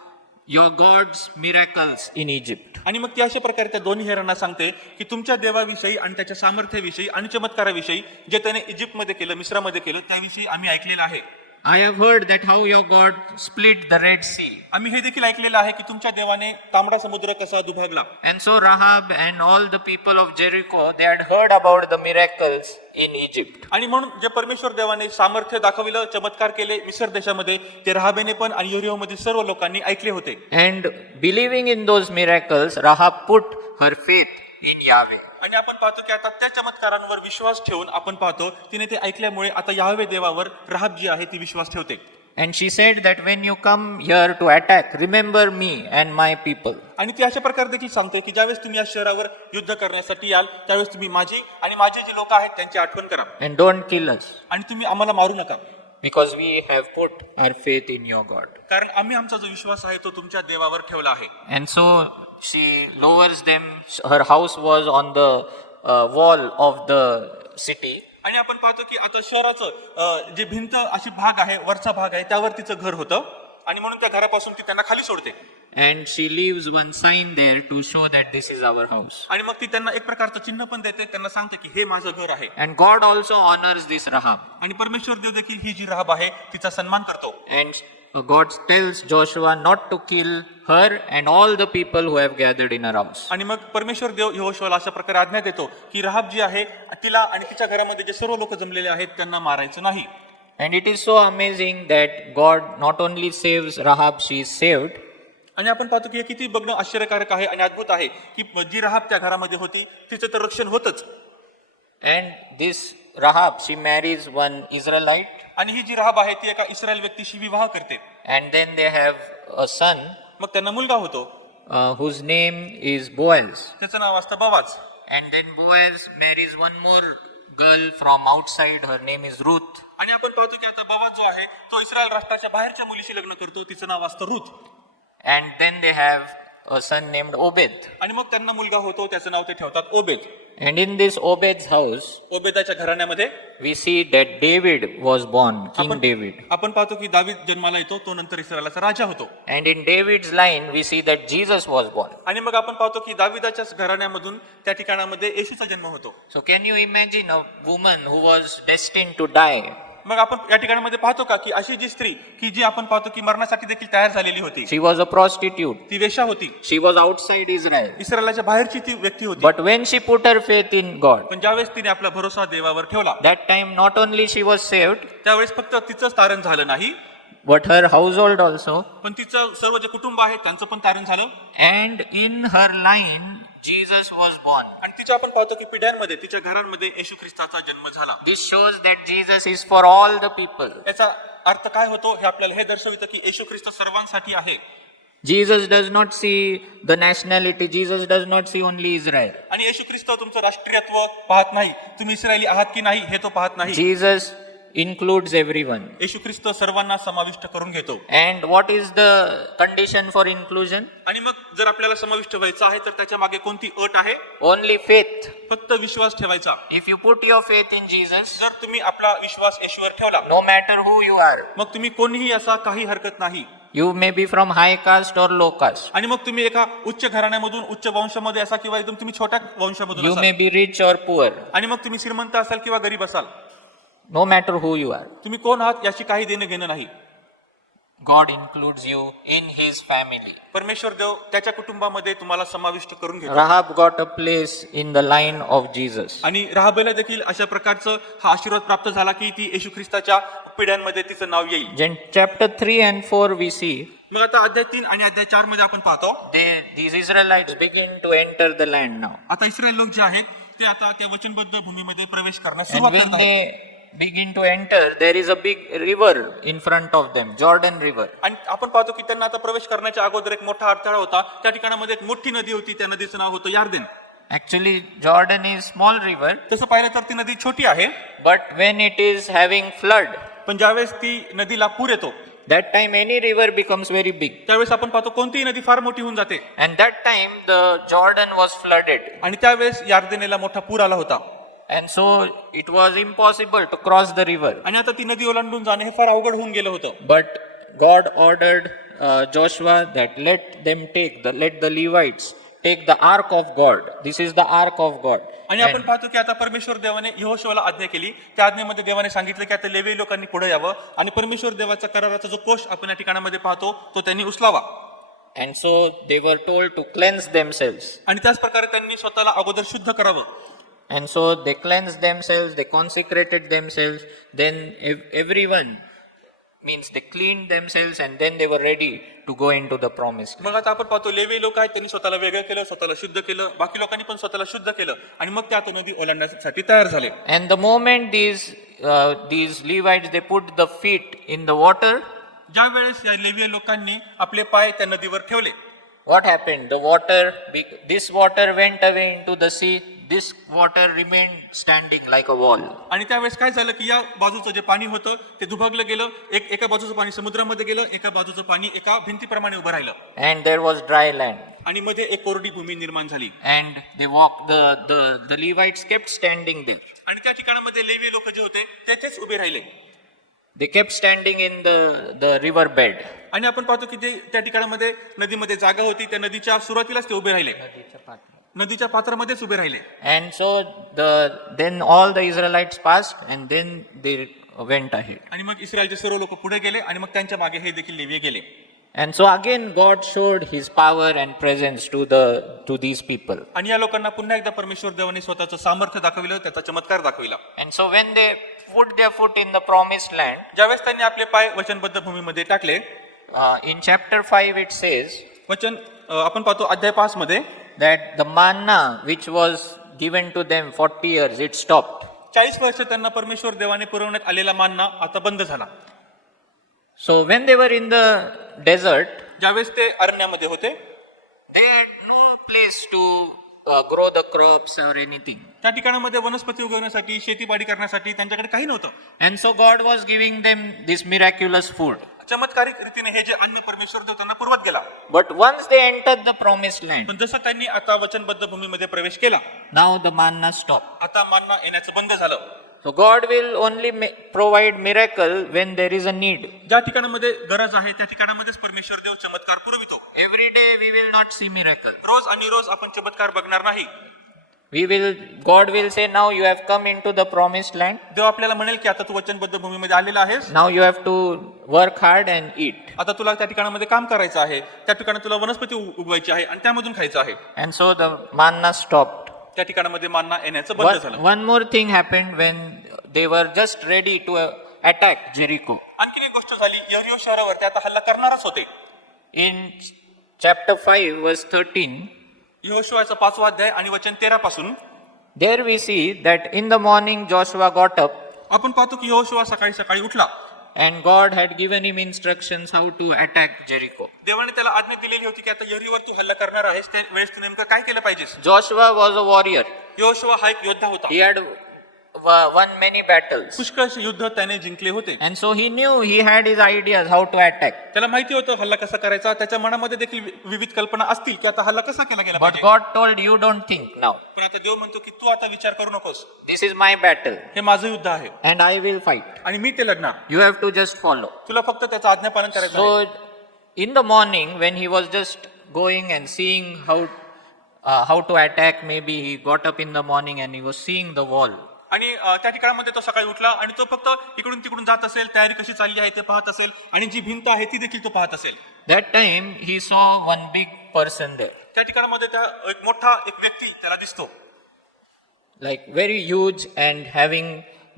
your God's miracles in Egypt. आणि मग ती अशा प्रकारे त्या दोन्ही हेरांना सांगते की तुमच्या देवाविषयी आणि त्याच्या सामर्थ्याविषयी आणि चमत्काराविषयी जे त्याने इजिप्तमध्ये केलं, मिस्रामध्ये केलं त्याविषयी आम्ही ऐकलेलं आहे. I have heard that how your God split the Red Sea. आम्ही हे देखील ऐकलेलं आहे की तुमच्या देवाने तांबडा समुद्र कसा दुभागला. And so Rahab and all the people of Jericho, they had heard about the miracles in Egypt. आणि म्हणून जे परमेश्वर देवाने सामर्थ्य दाखविलं, चमत्कार केले मिस्र देशामध्ये, ते राहाबेने पण आणि यरीहोमधील सर्व लोकांनी ऐकले होते. And believing in those miracles, Rahab put her faith in Yahweh. आणि आपण पाहतो की आता त्या चमत्कारांवर विश्वास ठेवून आपण पाहतो तिने ते ऐकल्यामुळे आता याहवे देवावर राहाब जी आहे ती विश्वास ठेवते. And she said that when you come here to attack, remember me and my people. आणि ती अशा प्रकारे देखील सांगते की ज्यावेळेस तुम्ही या शहरावर युद्ध करण्यासाठी याल त्यावेळेस तुम्ही माझी आणि माझे जे लोक आहेत त्यांची आठवण करा. And don't kill us, आणि तुम्ही आम्हाला मारू नका. because we have put our faith in your God. कारण आम्ही आमचा जो विश्वास आहे तो तुमच्या देवावर ठेवला आहे. And so she lowers them. Her house was on the wall of the city. आणि आपण पाहतो की आता शहराचं जे भिंत अशी भाग आहे, वरचा भाग आहे, त्यावर तिचं घर होतं आणि म्हणून त्या घरापासून ती त्यांना खाली सोडते. And she leaves one sign there to show that this is our house. आणि मग ती त्यांना एक प्रकारचं चिन्ह पण देते, त्यांना सांगते की हे माझं घर आहे. And God also honors this Rahab. आणि परमेश्वर देव देखील ही जी राहाब आहे तिचा सन्मान करतो. And God tells Joshua not to kill her and all the people who have gathered in her house. आणि मग परमेश्वर देव यहोशुआला अशा प्रकारे आज्ञा देतो की राहाब जी आहे तिला आणि तिच्या घरामध्ये जे सर्व लोक जमलेले आहेत त्यांना मारायचं नाही. And it is so amazing that God not only saves Rahab, she is saved. आणि आपण पाहतो की हे किती बघणं आश्चर्यकारक आहे आणि अद्भुत आहे की जी राहाब त्या घरामध्ये होती तिचं तर रक्षण होतच. And this Rahab, she marries one Israelite. आणि ही जी राहाब आहे ती एका इस्रायल व्यक्तीशी विवाह करते. And then they have a son मग त्यांना मुलगा होतो whose name is Boaz. त्याचं नाव असतं बोवाज. And then Boaz marries one more girl from outside. Her name is Ruth. आणि आपण पाहतो की आता बोवाज जो आहे तो इस्रायल राष्ट्राच्या बाहेरच्या मुलीशी लग्न करतो, तिचं नाव असतं Ruth. And then they have a son named Obed. आणि मग त्यांना मुलगा होतो त्याचं नाव ते ठेवतात Obed. And in this Obed's house, ओबेदाच्या घराण्यामध्ये we see that David was born, King David. आपण पाहतो की दावीद जन्माला येतो, तो नंतर इस्रायलाचा राजा होतो. And in David's line, we see that Jesus was born. आणि मग आपण पाहतो की दाविदाच्याच घराण्यामधून त्या ठिकाणामध्ये येशूचा जन्म होतो. So can you imagine a woman who was destined to die? मग आपण या ठिकाणामध्ये पाहतो का की अशी जी स्त्री की जी आपण पाहतो की मरणासाठी देखील तयार झालेली होती, She was a prostitute. ती वेश्या होती, She was outside Israel. इस्रायलाच्या बाहेरची ती व्यक्ती होती. But when she put her faith in God, पण ज्यावेळेस तिने आपला भरोसा देवावर ठेवला, that time not only she was saved, त्यावेळेस फक्त तिचंच तारण झालं नाही, but her household also. पण तिचं सर्व जे कुटुंब आहे त्यांचं पण तारण झालं. And in her line, Jesus was born. आणि तिच्या आपण पाहतो की पिढ्यांमध्ये तिच्या घरांमध्ये येशू ख्रिस्ताचा जन्म झाला. This shows that Jesus is for all the people. याचा अर्थ काय होतो हे आपल्याला हे दर्शवितं की येशू ख्रिस्त सर्वांसाठी आहे. Jesus does not see the nationality. Jesus does not see only Israel. आणि येशू ख्रिस्त तुमचं राष्ट्रीयत्व पाहत नाही, तुम्ही इस्रायली आहात की नाही हे तो पाहत नाही. Jesus includes everyone. येशू ख्रिस्त सर्वांना समाविष्ट करून घेतो. And what is the condition for inclusion? आणि मग जर आपल्याला समाविष्ट व्हायचं आहे तर त्याच्या मागे कोणती अट आहे? Only faith. फक्त विश्वास ठेवायचा. If you put your faith in Jesus, जर तुम्ही आपला विश्वास येशूवर ठेवला, no matter who you are, मग तुम्ही कोणीही असा काही हरकत नाही. you may be from high caste or low caste. आणि मग तुम्ही एका उच्च घराण्यामधून उच्च वंशामध्ये असा किंवा एकदम तुम्ही छोट्या वंशामधून You may असाल, be rich or poor. आणि मग तुम्ही श्रीमंत असाल किंवा गरीब असाल, No matter who you are, तुम्ही कोण आहात याची काही देणं घेणं नाही. God includes you in His family. परमेश्वर देव त्याच्या कुटुंबामध्ये तुम्हाला समाविष्ट करून घेतो. Rahab got a place in the line of Jesus. आणि राहाबेला देखील अशा प्रकारचं हा आशीर्वाद प्राप्त झाला की ती येशू ख्रिस्ताच्या पिढ्यांमध्ये तिचं नाव येईल. In chapter 3 and 4 we see मग आता अध्याय 3 आणि अध्याय 4 मध्ये आपण पाहतो, these Israelites begin to enter the land now. आता इस्रायल लोक जे आहेत ते आता त्या वचनबद्ध भूमीमध्ये प्रवेश करण्यास And सुरुवात when करत आहेत. they begin to enter, there is a big river in front of them, Jordan River. आणि आपण पाहतो की त्यांना आता प्रवेश करण्याच्या अगोदर एक मोठा अडथळा होता. त्या ठिकाणामध्ये एक मोठी नदी होती, त्या नदीचं नाव होतं यार्देन. Actually, Jordan is small river, तसं पाहिलं तर ती नदी छोटी आहे, but when it is having flood, पण ज्यावेळेस ती नदीला पूर येतो that time any river becomes very big. त्यावेळेस आपण पाहतो कोणतीही नदी फार मोठी होऊन जाते. And that time the Jordan was flooded. आणि त्यावेळेस यार्देनेला मोठा पूर आला होता. And so it was impossible to cross the river. आणि आता ती नदी ओलांडून जाणे हे फार अवघड होऊन गेलं होतं. But God ordered Joshua that let the Levites take the ark of God. This is the ark of God. आणि आपण पाहतो की आता परमेश्वर देवाने यहोशुवाला आज्ञा केली. त्या आज्ञेमध्ये देवाने सांगितलं की आता लेवी लोकांनी पुढे यावं आणि परमेश्वर देवाचा कराराचा जो कोष आपण या ठिकाणामध्ये पाहतो तो त्यांनी उचलावा. And so they were told to cleanse themselves. आणि त्याच प्रकारे त्यांनी स्वतःला अगोदर शुद्ध करावं. And so they cleansed themselves, they consecrated themselves, then everyone means they cleaned themselves and then they were ready to go into the promised land. मग आता आपण पाहतो लेवी लोक आहेत त्यांनी स्वतःला वेगळं केलं, स्वतःला शुद्ध केलं, बाकी लोकांनी पण स्वतःला शुद्ध केलं आणि मग ते आता नदी ओलांडण्यासाठी तयार झाले. And the moment these Levites they put the feet in the water, ज्या वेळेस या लेवीय लोकांनी आपले पाय त्या नदीवर ठेवले, what happened? This water went away into the sea. This water remained standing like a wall. आणि त्यावेळेस काय झालं की या बाजूचं जे पाणी होतं ते दुभगलं गेलं, एका बाजूचं पाणी समुद्रामध्ये गेलं, एका बाजूचं पाणी एका भिंतीप्रमाणे उभं राहिलं And there was dry land. आणि मध्ये एक कोरडी भूमी निर्माण झाली. And they walked, the Levites kept standing there. आणि त्या ठिकाणामध्ये लेवी लोक जे होते तेथेच उभे राहिले. They kept standing in the river bed. आणि आपण पाहतो की जे त्या ठिकाणामध्ये नदीमध्ये जागा होती त्या नदीच्या सुरुवातीलाच ते उभे राहिले, नदीच्या पात्रामध्येच उभे राहिले. And so then all the Israelites passed and then they went ahead. आणि मग इस्रायलचे सर्व लोक पुढे गेले आणि मग त्यांच्या मागे हे देखील लेवी गेले. And so again God showed His power and presence to these people. आणि या लोकांना पुन्हा एकदा परमेश्वर देवाने स्वतःचं सामर्थ्य दाखविलं, त्याचा चमत्कार दाखविला. And so when they put their foot in the promised land, ज्यावेळेस त्यांनी आपले पाय वचनबद्ध भूमीमध्ये टाकले, in chapter 5 it says वचन आपण पाहतो अध्याय 5 मध्ये that the manna which was given to them 40 years, it stopped. 40 वर्ष त्यांना परमेश्वर देवाने पुरवण्यात आलेला मानना आता बंद झाला. So when they were in the desert, ज्यावेळेस ते अरण्यामध्ये होते they had no place to grow the crops or anything. त्या ठिकाणामध्ये वनस्पती उगवण्यासाठी शेतीबाडी करण्यासाठी त्यांच्याकडे काही नव्हतं. And so God was giving them this miraculous food. चमत्कारिक रीतीने हे जे अन्न परमेश्वर देव त्यांना पुरवत गेला. But once they entered the promised land, पण जसं त्यांनी आता वचनबद्ध भूमीमध्ये प्रवेश केला, now the manna stopped. आता मानना येण्याचं बंद झालं. So God will only provide miracle when there is a need. ज्या ठिकाणामध्ये गरज आहे त्या ठिकाणामध्येच परमेश्वर देव चमत्कार पुरवितो. Every day we will not see miracle. रोज आणि रोज आपण चमत्कार बघणार नाही. God will say, now you have come into the promised land. देव आपल्याला म्हणेल की आता तू वचनबद्ध भूमीमध्ये आलेला आहेस, Now you have to work hard and eat. आता तुला त्या ठिकाणामध्ये काम करायचं आहे, त्या ठिकाणी तुला वनस्पती उगवायची आहे आणि त्यामधून खायचं आहे. And so the manna stopped. त्या ठिकाणामध्ये मानना येण्याचं बंद झालं. One more thing happened when they were just ready to attack Jericho. आणखीन एक गोष्ट झाली, यरीहो शहरावरती आता हल्ला करणारच होते. In chapter 5 verse 13, यहोशुआचा 5वा अध्याय आणि वचन 13 पासून there we see that in the morning Joshua got up आपण पाहतो की यहोशुआ सकाळी सकाळी उठला and God had given him instructions how to attack Jericho. देवाने त्याला आज्ञा दिलेली होती की आता यरीहोवर तू हल्ला करणार आहेस, त्या वेळेस तू नेमकं काय केलं पाहिजेस. Joshua was a warrior. Yehoshua हा एक योद्धा होता. He had won many battles. पुष्कळ युद्ध त्याने जिंकले होते. And so he knew, he had his ideas how to attack. त्याला माहिती होतं हल्ला कसा करायचा. त्याच्या मनामध्ये देखील विविध कल्पना असतील की आता हल्ला कसा केला गेला But पाहिजे. God told, you don't think now. पण आता देव म्हणतो की तू आता विचार करू नकोस, This is my battle हे माझं युद्ध आहे and I will fight. आणि मी ते लढणार. You have to just follow. तुला फक्त त्याचं आज्ञापालन करायचं आहे. So in the morning when he was just going and seeing how to attack, maybe he got up in the morning and he was seeing the wall. आणि त्या ठिकाणामध्ये तो सकाळी उठला आणि तो फक्त इकडून तिकडून जात असेल, तयारी कशी चालली आहे ते पाहत असेल आणि जी भिंत आहे ती देखील तो पाहत असेल. That time he saw one big person there, त्या ठिकाणामध्ये त्या एक मोठा एक व्यक्ती त्याला दिसतो, like very huge and having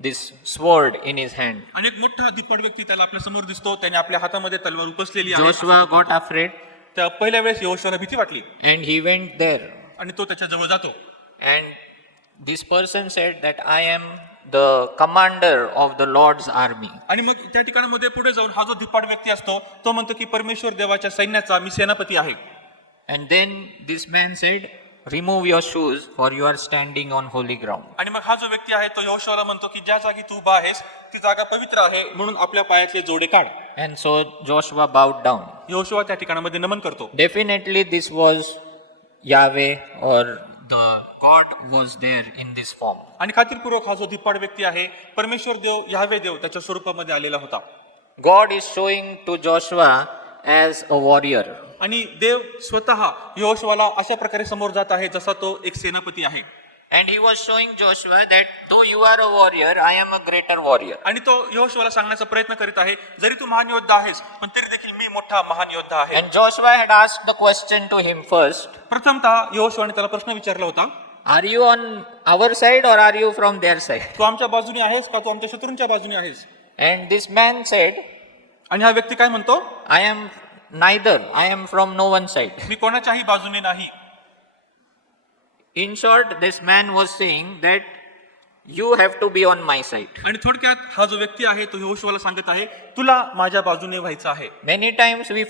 this sword in his hand. आणि एक मोठा दिप्पड व्यक्ती त्याला आपल्या समोर दिसतो. त्याने आपल्या हातामध्ये तलवार उपसलेली आहे. Joshua got afraid त्या पहिल्या वेळेस यहोशुआला भीती वाटली and he went there. आणि तो त्याच्या जवळ जातो. And this person said that I am the commander of the Lord's army. आणि मग त्या ठिकाणामध्ये पुढे जाऊन हा जो दिप्पाड व्यक्ती असतो तो म्हणतो की परमेश्वर देवाच्या सैन्याचा मी सेनापती आहे. And then this man said, remove your shoes for you are standing on holy ground. आणि मग हा जो व्यक्ती आहे तो यहोशुआला म्हणतो की ज्या जागी तू उभा आहेस ती जागा पवित्र आहे म्हणून आपल्या पायातले जोडे काढ. And so Joshua bowed down. Yehoshua त्या ठिकाणामध्ये नमन करतो. Definitely this was Yahweh or the God was there in this form. आणि खात्रीपूर्वक हा जो दिप्पाड व्यक्ती आहे परमेश्वर देव याहवे देव त्याच्या स्वरूपामध्ये आलेला होता. God is showing to Joshua as a warrior. आणि देव स्वतः यहोशुआला अशा प्रकारे समोर जात आहे जसा तो एक सेनापती आहे. And he was showing Joshua that though you are a warrior, I am a greater warrior. आणि तो यहोशुआला सांगण्याचा प्रयत्न करीत आहे जरी तू महान योद्धा आहेस पण तरी देखील मी मोठा महान योद्धा आहे. And Joshua had asked the question to him first, प्रथमतः यहोशुआने त्याला प्रश्न विचारला होता, are you on our side or are you from their side? तू आमच्या बाजूने आहेस का तू आमच्या शत्रूंच्या बाजूने आहेस. And this man said, आणि हा व्यक्ती काय म्हणतो, I am neither, I am from no one side. मी कोणाच्याही बाजूने नाही. In short, this man was saying that you have to be on my side. आणि थोडक्यात हा जो व्यक्ती आहे तो यहोशुआला सांगत आहे तुला माझ्या बाजूने व्हायचं आहे. Many times we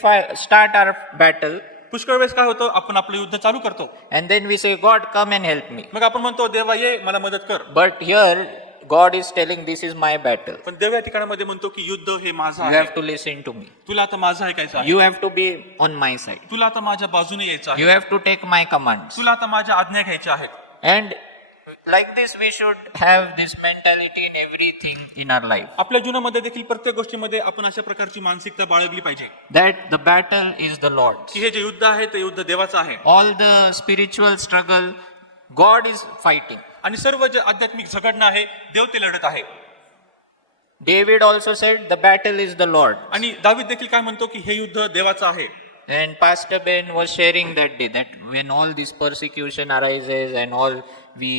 start our battle पुष्कळ वेळेस काय होतं आपण आपलं युद्ध चालू करतो and then we say, God, come and help me. मग आपण म्हणतो देवा ये मला मदत कर. But here, God is telling this is my battle. पण देव या ठिकाणामध्ये म्हणतो की युद्ध हे माझं You आहे, have to listen to me. तुला आता माझं ऐकायचं आहे, You have to be on my side. तुला आता माझ्या बाजूने यायचं आहे, You have to take my commands. तुला आता माझ्या आज्ञा घ्यायच्या आहेत. And like this, we should have this mentality in everything in our life. आपल्या जीवनामध्ये देखील प्रत्येक गोष्टीमध्ये आपण अशा प्रकारची मानसिकता बाळगली पाहिजे That the battle is the Lord's. की हे जे युद्ध आहे ते युद्ध देवाचं आहे. All the spiritual struggle, God is fighting. आणि सर्व जे आध्यात्मिक झगडणं आहे देव ते लढत आहे. David also said, the battle is the Lord. आणि दावीद देखील काय म्हणतो की हे युद्ध देवाचं आहे. And Pastor Ben was sharing that day that when all this persecution arises and all we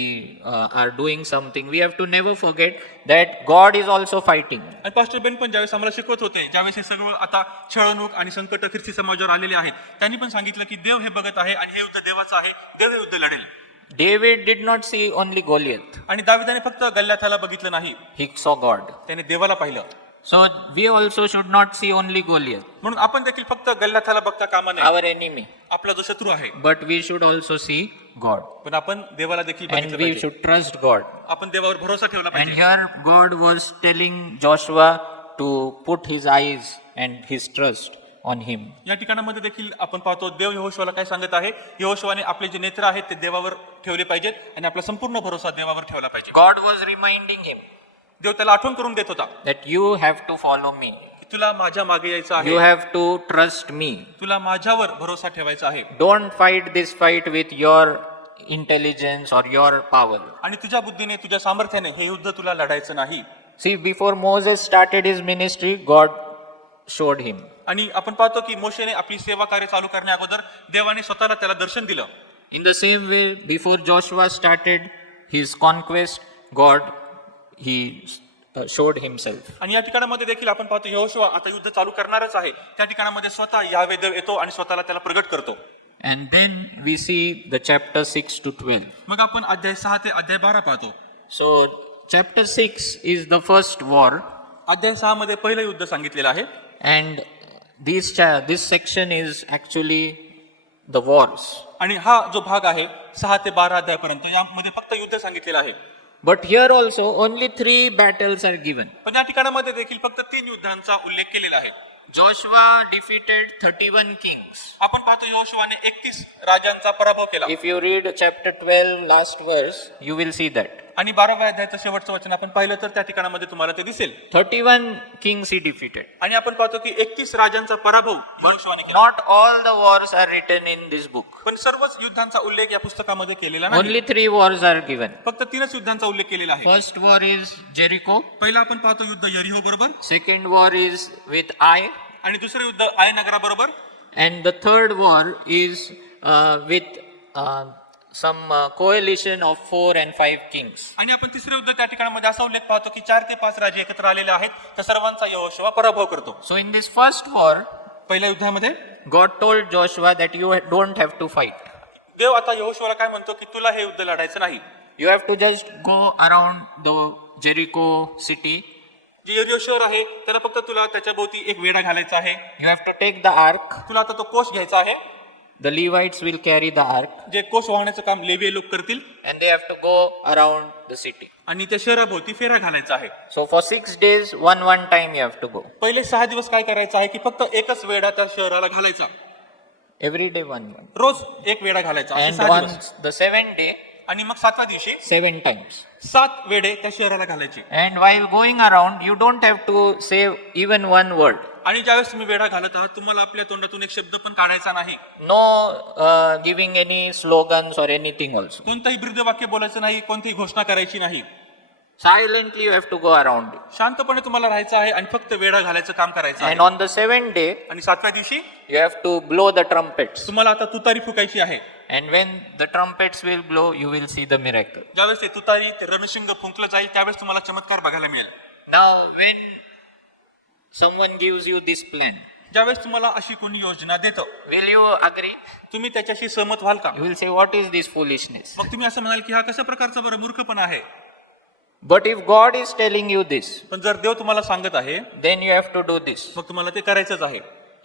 are doing something, we have to never forget that God is also fighting. आणि पास्टर बेन पण ज्यावेळेस आम्हाला शिकवत होते, ज्यावेळेस हे सगळं आता छळवणूक आणि संकट ख्रिस्ती समाजावर आलेले आहेत, त्यांनी पण सांगितलं की देव हे बघत आहे आणि हे युद्ध देवाचं आहे, देव हे युद्ध लढेल. David did not see only Goliath. आणि दाविदाने फक्त गल्ल्याथाला बघितलं नाही, He saw God. त्याने देवाला पाहिलं. So we also should not see only Goliath, म्हणून आपण देखील फक्त गल्ल्याथाला बघता कामा नये, our enemy, आपला जो शत्रू आहे, but we should also see God. पण आपण देवाला देखील And बघितलं we पाहिजे. should trust God. आपण देवावर भरोसा ठेवला And पाहिजे. here God was telling Joshua to put his eyes and his trust on him. या ठिकाणामध्ये देखील आपण पाहतो देव यहोशुआला काय सांगत आहे. यहोशुआने आपले जे नेत्र आहेत ते देवावर ठेवले पाहिजेत आणि आपला संपूर्ण भरोसा देवावर ठेवला पाहिजे. God was reminding him देव त्याला आठवण करून देत होता that you have to follow me. की तुला माझ्या मागे यायचं आहे, You have to trust me. तुला माझ्यावर भरोसा ठेवायचा आहे Don't fight this fight with your intelligence or your power. आणि तुझ्या बुद्धीने तुझ्या सामर्थ्याने हे युद्ध तुला लढायचं नाही. See, before Moses started his ministry, God showed him. आणि आपण पाहतो की मोशेने आपली सेवा कार्य चालू करण्या अगोदर देवाने स्वतःला त्याला दर्शन दिलं. In the same way, before Joshua started his conquest, God, he showed himself. आणि या ठिकाणामध्ये देखील आपण पाहतो यहोशुआ आता युद्ध चालू करणारच आहे. त्या ठिकाणामध्ये स्वतः यावे देव येतो आणि स्वतःला त्याला प्रगट करतो. And then we see the chapter 6 to 12. मग आपण अध्याय 6 ते अध्याय 12 पाहतो. So, chapter 6 is the first war, अध्याय 6 मध्ये पहिलं युद्ध सांगितलेलं आहे and this section is actually the wars. आणि हा जो भाग आहे 6 ते 12 अध्यायापर्यंत यामध्ये फक्त युद्ध सांगितलेलं आहे. But here also only 3 battles are given. पण या ठिकाणामध्ये देखील फक्त 3 युद्धांचा उल्लेख केलेला आहे. Joshua defeated 31 kings. आपण पाहतो यहोशुआने 31 राजांचा पराभव केला. If you read chapter 12 last verse, you will see that. आणि 12व्या अध्यायाचं शेवटचं वचन आपण पाहिलं तर त्या ठिकाणामध्ये तुम्हाला ते दिसेल. 31 kings he defeated. आणि आपण पाहतो की 31 राजांचा पराभव यहोशुआने केला. Not all the wars are written in this book. पण सर्वच युद्धांचा उल्लेख या पुस्तकामध्ये केलेला नाही. Only 3 wars are given. फक्त 3च युद्धांचा उल्लेख केलेला आहे. First war is Jericho. पहिला आपण पाहतो युद्ध यरीहो बरोबर, Second war is with Ai. आणि दुसरं युद्ध I नगराबरोबर, And the third war is with some coalition of 4 and 5 kings. आणि आपण तिसरं युद्ध त्या ठिकाणामध्ये असा उल्लेख पाहतो की 4 ते 5 राजे एकत्र आलेले आहेत. त्या सर्वांचा यहोशुआ पराभव करतो. So in this first war, पहिल्या युद्धामध्ये God told Joshua that you don't have to fight. देव आता यहोशुआला काय म्हणतो की तुला हे युद्ध लढायचं नाही. You have to just go around the Jericho city. जे यरीहो शहर आहे त्याला फक्त तुला त्याच्या भोवती एक वेढा घालायचा आहे. You have to take the ark. तुला आता तो कोष घ्यायचा आहे. The Levites will carry the ark, जे कोष वाहण्याचं काम लेवीय लोक करतील and they have to go around the city. आणि त्या शहराभोवती फेरा घालायचा आहे. So for 6 days, one time you have to go. पहिले 6 दिवस काय करायचं आहे की फक्त एकच वेढा त्या शहराला घालायचा. Every day one. रोज एक वेढा घालायचा असे And 6 दिवस. once the 7th day, आणि मग 7व्या दिवशी 7 times. 7 वेढे त्या शहराला घालायचे. And while going around, you don't have to say even one word. आणि ज्यावेळेस तुम्ही वेढा घालत आहात तुम्हाला आपल्या तोंडातून एक शब्द पण काढायचा नाही. No giving any slogans or anything also. कोणतंही ब्रीदवाक्य बोलायचं नाही, कोणतीही घोषणा करायची नाही. Silently you have to go around. शांतपणे तुम्हाला राहायचं आहे आणि फक्त वेढा घालायचं काम करायचं आहे. And on the 7th day, आणि 7व्या दिवशी you have to blow the trumpets. तुम्हाला आता तुतारी फुकायची आहे. And when the trumpets will blow, you will see the miracle. ज्यावेळेस ते तुतारी ते रणशिंग फुंकलं जाईल त्यावेळेस तुम्हाला चमत्कार बघायला मिळेल. Now, when someone gives you this plan, ज्यावेळेस तुम्हाला अशी कोणी योजना देतं will you agree? तुम्ही त्याच्याशी सहमत व्हाल का? You will say, what is this foolishness? मग तुम्ही असं म्हणाल की हा कशा प्रकारचा बरं मूर्खपणा आहे. But if God is telling you this, पण जर देव तुम्हाला सांगत आहे then you have to do this. मग तुम्हाला ते करायचंच आहे.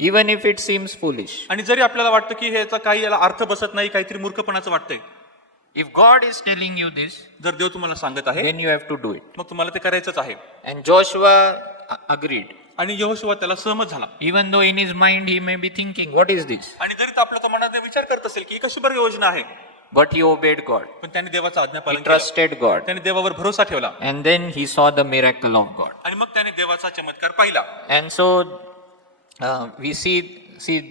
Even if it seems foolish. आणि जरी आपल्याला वाटतं की ह्याचा काही याला अर्थ बसत नाही, काहीतरी मूर्खपणाचं वाटतंय, If God is telling you this, जर देव तुम्हाला सांगत आहे then you have to do it. मग तुम्हाला ते करायचंच आहे. And Joshua agreed. आणि यहोशुआ त्याला सहमत झाला. Even though in his mind he may be thinking, what is this? आणि जरी तो आपल्या तो मनात विचार करत असेल की ही कशी बरं योजना आहे, But he obeyed God. पण त्याने देवाचा He आज्ञापालन केलं. trusted God. त्याने देवावर भरोसा ठेवला And then he saw the miracle of God. आणि मग त्याने देवाचा चमत्कार पाहिला. And so we see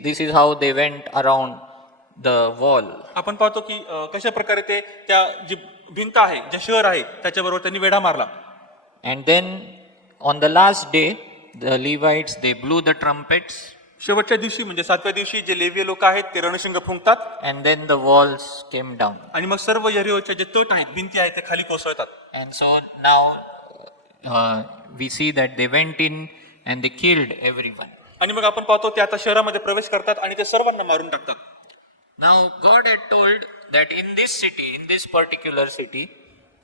this is how they went around the wall. आपण पाहतो की कशा प्रकारे ते त्या जी भिंत आहे, जे शहर आहे त्याच्याबरोबर त्यांनी वेढा मारला. And then on the last day, the Levites, they blew the trumpets, शेवटच्या दिवशी म्हणजे 7व्या दिवशी जे लेवीय लोक आहेत ते रणशिंग फुंकतात and then the walls came down. आणि मग सर्व यरीहोच्या जे तट आहेत, भिंती आहेत, ते खाली कोसळतात. And so now we see that they went in and they killed everyone. आणि मग आपण पाहतो ते आता शहरामध्ये प्रवेश करतात आणि ते सर्वांना मारून टाकतात. Now God had told that in this city, in this particular city,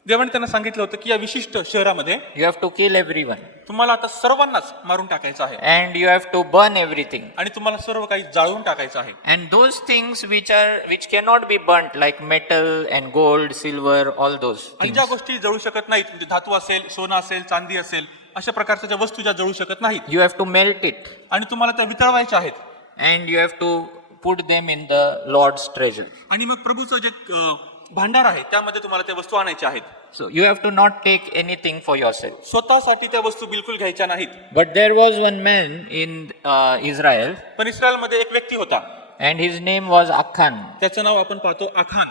देवाने त्यांना सांगितलं होतं की या विशिष्ट शहरामध्ये you have to kill everyone तुम्हाला आता सर्वांनाच मारून टाकायचं आहे and you have to burn everything. आणि तुम्हाला सर्व काही जाळून टाकायचं आहे. And those things which cannot be burnt, like metal and gold, silver, all those आणि things, ज्या गोष्टी जळू शकत नाहीत म्हणजे धातू असेल, सोनं असेल, चांदी असेल, अशा प्रकारच्या ज्या वस्तू ज्या जळू शकत नाहीत You have to melt it आणि तुम्हाला त्या वितळवायच्या आहेत. and you have to put them in the Lord's treasure. आणि मग प्रभूचं जे भांडार आहे त्यामध्ये तुम्हाला त्या वस्तू आणायच्या आहेत. So you have to not take anything for yourself. स्वतःसाठी त्या वस्तू बिलकुल घ्यायच्या नाहीत. But there was one man in Israel पण इस्रायलमध्ये एक व्यक्ती होता, and his name was Achan. त्याचं नाव आपण पाहतो आखान.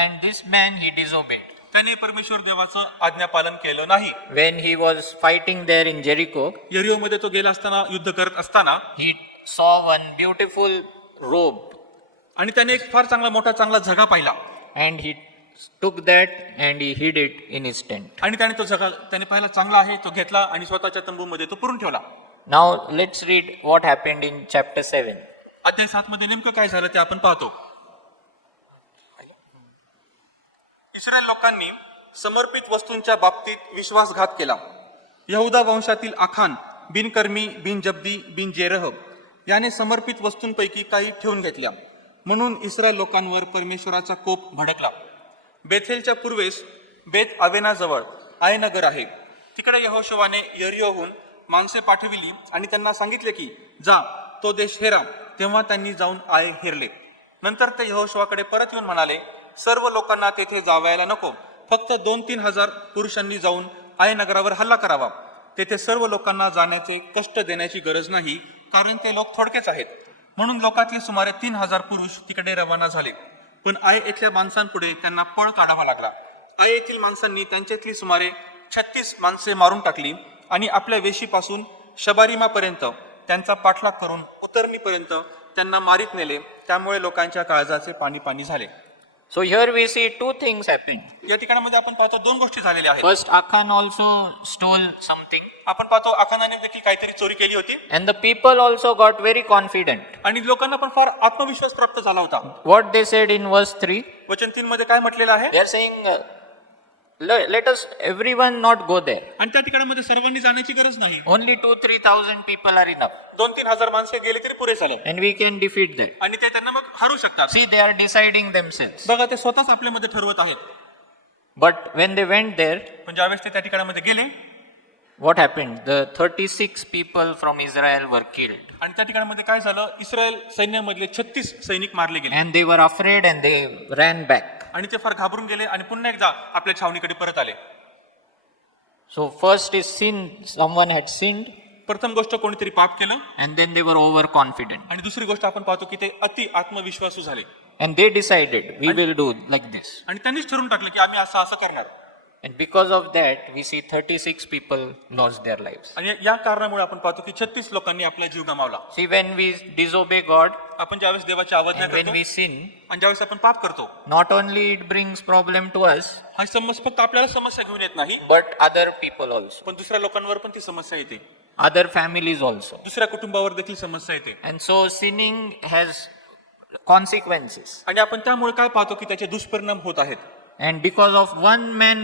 And this man, he disobeyed. त्याने परमेश्वर देवाचं आज्ञापालन केलं नाही. When he was fighting there in Jericho, यरिहोमध्ये तो गेला असताना, युद्ध करत असताना, he saw one beautiful robe आणि त्याने एक फार चांगला झगा पाहिला and he took that and he hid it in his tent. आणि त्याने तो झगा त्याने पाहिला चांगला आहे, तो घेतला आणि स्वतःच्या तंबूमध्ये तो पुरून ठेवला. Now let's read what happened in chapter 7. अध्याय 7 मध्ये नेमकं काय झालं ते आपण पाहतो. इस्रायल लोकांनी समर्पित वस्तूंच्या बाबतीत विश्वासघात केला. यहुदा वंशातील आखान बिन कर्मी बिन जब्दी बिन जेरह याने समर्पित वस्तूंपैकी काही ठेवून घेतल्या, म्हणून इस्रायल लोकांवर परमेश्वराचा कोप भडकला. बेथेलच्या पूर्वेस बेत आवेनाजवळ आय नगर आहे. तिकडे यहोशुवाने यरिहोहून माणसे पाठविली आणि त्यांना सांगितले की जा तो देश हेरा. तेव्हा त्यांनी जाऊन आय हेरले. नंतर ते यहोशुवाकडे परत येऊन म्हणाले, सर्व लोकांना तेथे जावयाला नको, फक्त 2-3 हजार पुरुषांनी जाऊन आय नगरावर हल्ला करावा. तेथे सर्व लोकांना जाण्याचे कष्ट देण्याची गरज नाही, कारण ते लोक थोडकेच आहेत. म्हणून लोकातले सुमारे 3,000 पुरुष तिकडे रवाना झाले. पण आय येथल्या माणसांपुढे त्यांना पळ काढावा लागला. आय येथील माणसांनी त्यांच्यातली सुमारे 36 माणसे मारून टाकली आणि आपल्या वेशीपासून शबारिमापर्यंत त्यांचा पाठलाग करून उतरणीपर्यंत त्यांना मारीत नेले. त्यामुळे लोकांच्या काळजाचे पाणी झाले. So here we see two things happened. या ठिकाणामध्ये आपण पाहतो 2 गोष्टी झालेल्या आहेत. First, Achan also stole something, आपण पाहतो आखानाने देखील काहीतरी चोरी केली होती and the people also got very confident. आणि लोकांना पण फार आत्मविश्वास प्राप्त झाला होता. What they said in verse 3, वचन 3 मध्ये काय म्हटलेलं आहे? they are saying, let us everyone not go there. आणि त्या ठिकाणामध्ये सर्वांनी जाण्याची गरज नाही. Only 2-3 thousand people are enough, 2-3 हजार माणसे गेले तरी पुरे झालं and we can defeat them. आणि ते त्यांना मग हरू शकतात. See, they are deciding themselves. बघा ते स्वतःच आपल्यामध्ये ठरवत आहेत. But when they went there, पण ज्यावेळेस ते त्या ठिकाणामध्ये गेले what happened? The 36 people from Israel were killed, आणि त्या ठिकाणामध्ये काय झालं, इस्रायल सैन्यामधले 36 सैनिक मारले गेले and they were afraid and they ran back. आणि ते फार घाबरून गेले आणि पुन्हा एकदा आपल्या छावणीकडे परत आले. So first is sin, someone had sinned, प्रथम गोष्ट कोणीतरी पाप केलं and then they were overconfident. आणि दुसरी गोष्ट आपण पाहतो की ते अति आत्मविश्वासू झाले And they decided, we will do like this. आणि त्यांनीच ठरवून टाकलं की आम्ही असं करणार. And because of that, we see 36 people lost their lives. आणि या कारणामुळे आपण पाहतो की 36 लोकांनी आपला जीव गमावला. See, when we disobey God आपण ज्यावेळेस देवाची अवज्ञा and when करतो we sin, आणि ज्यावेळेस आपण पाप करतो, not only it brings problem to us, हा समस्या फक्त आपल्याला समस्या घेऊन येत नाही, but other people also, पण दुसऱ्या लोकांवर पण ती समस्या येते. other families also. दुसऱ्या कुटुंबावर देखील समस्या येते. And so sinning has consequences. आणि आपण त्यामुळे काय पाहतो की त्याचे दुष्परिणाम होत आहेत. And because of one man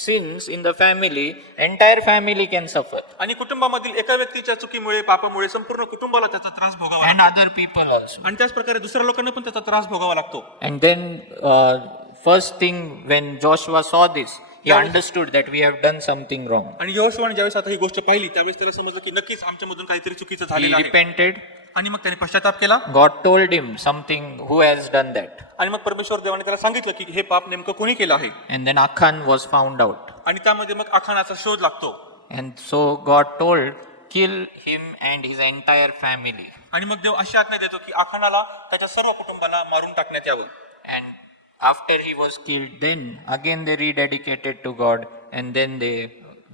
sins in the family, entire family can suffer. आणि कुटुंबामधील एका व्यक्तीच्या चुकीमुळे पापामुळे संपूर्ण कुटुंबाला त्याचा त्रास भोगावा And लागतो. other people also. आणि त्याच प्रकारे दुसऱ्या लोकांना पण त्याचा त्रास भोगावा लागतो. And then first thing, when Joshua saw this, he Yeah. understood that we have done something wrong. आणि यहोशुवाने ज्यावेळेस आता ही गोष्ट पाहिली त्यावेळेस त्याला समजलं की नक्कीच आमच्यामधून काहीतरी चुकीचं He झालेलं आहे. repented. आणि मग त्याने पश्चाताप केला God told him something, who has done that. आणि मग परमेश्वर देवाने त्याला सांगितलं की हे पाप नेमकं कोणी केलं आहे. And then Achan was found out. आणि त्यामध्ये मग आखानाचा शोध लागतो. And so God told, kill him and his entire family. आणि मग देव अशी आज्ञा देतो की आखानाला त्याच्या सर्व कुटुंबाला मारून टाकण्यात यावं. And after he was killed, then again they rededicated to God, and then they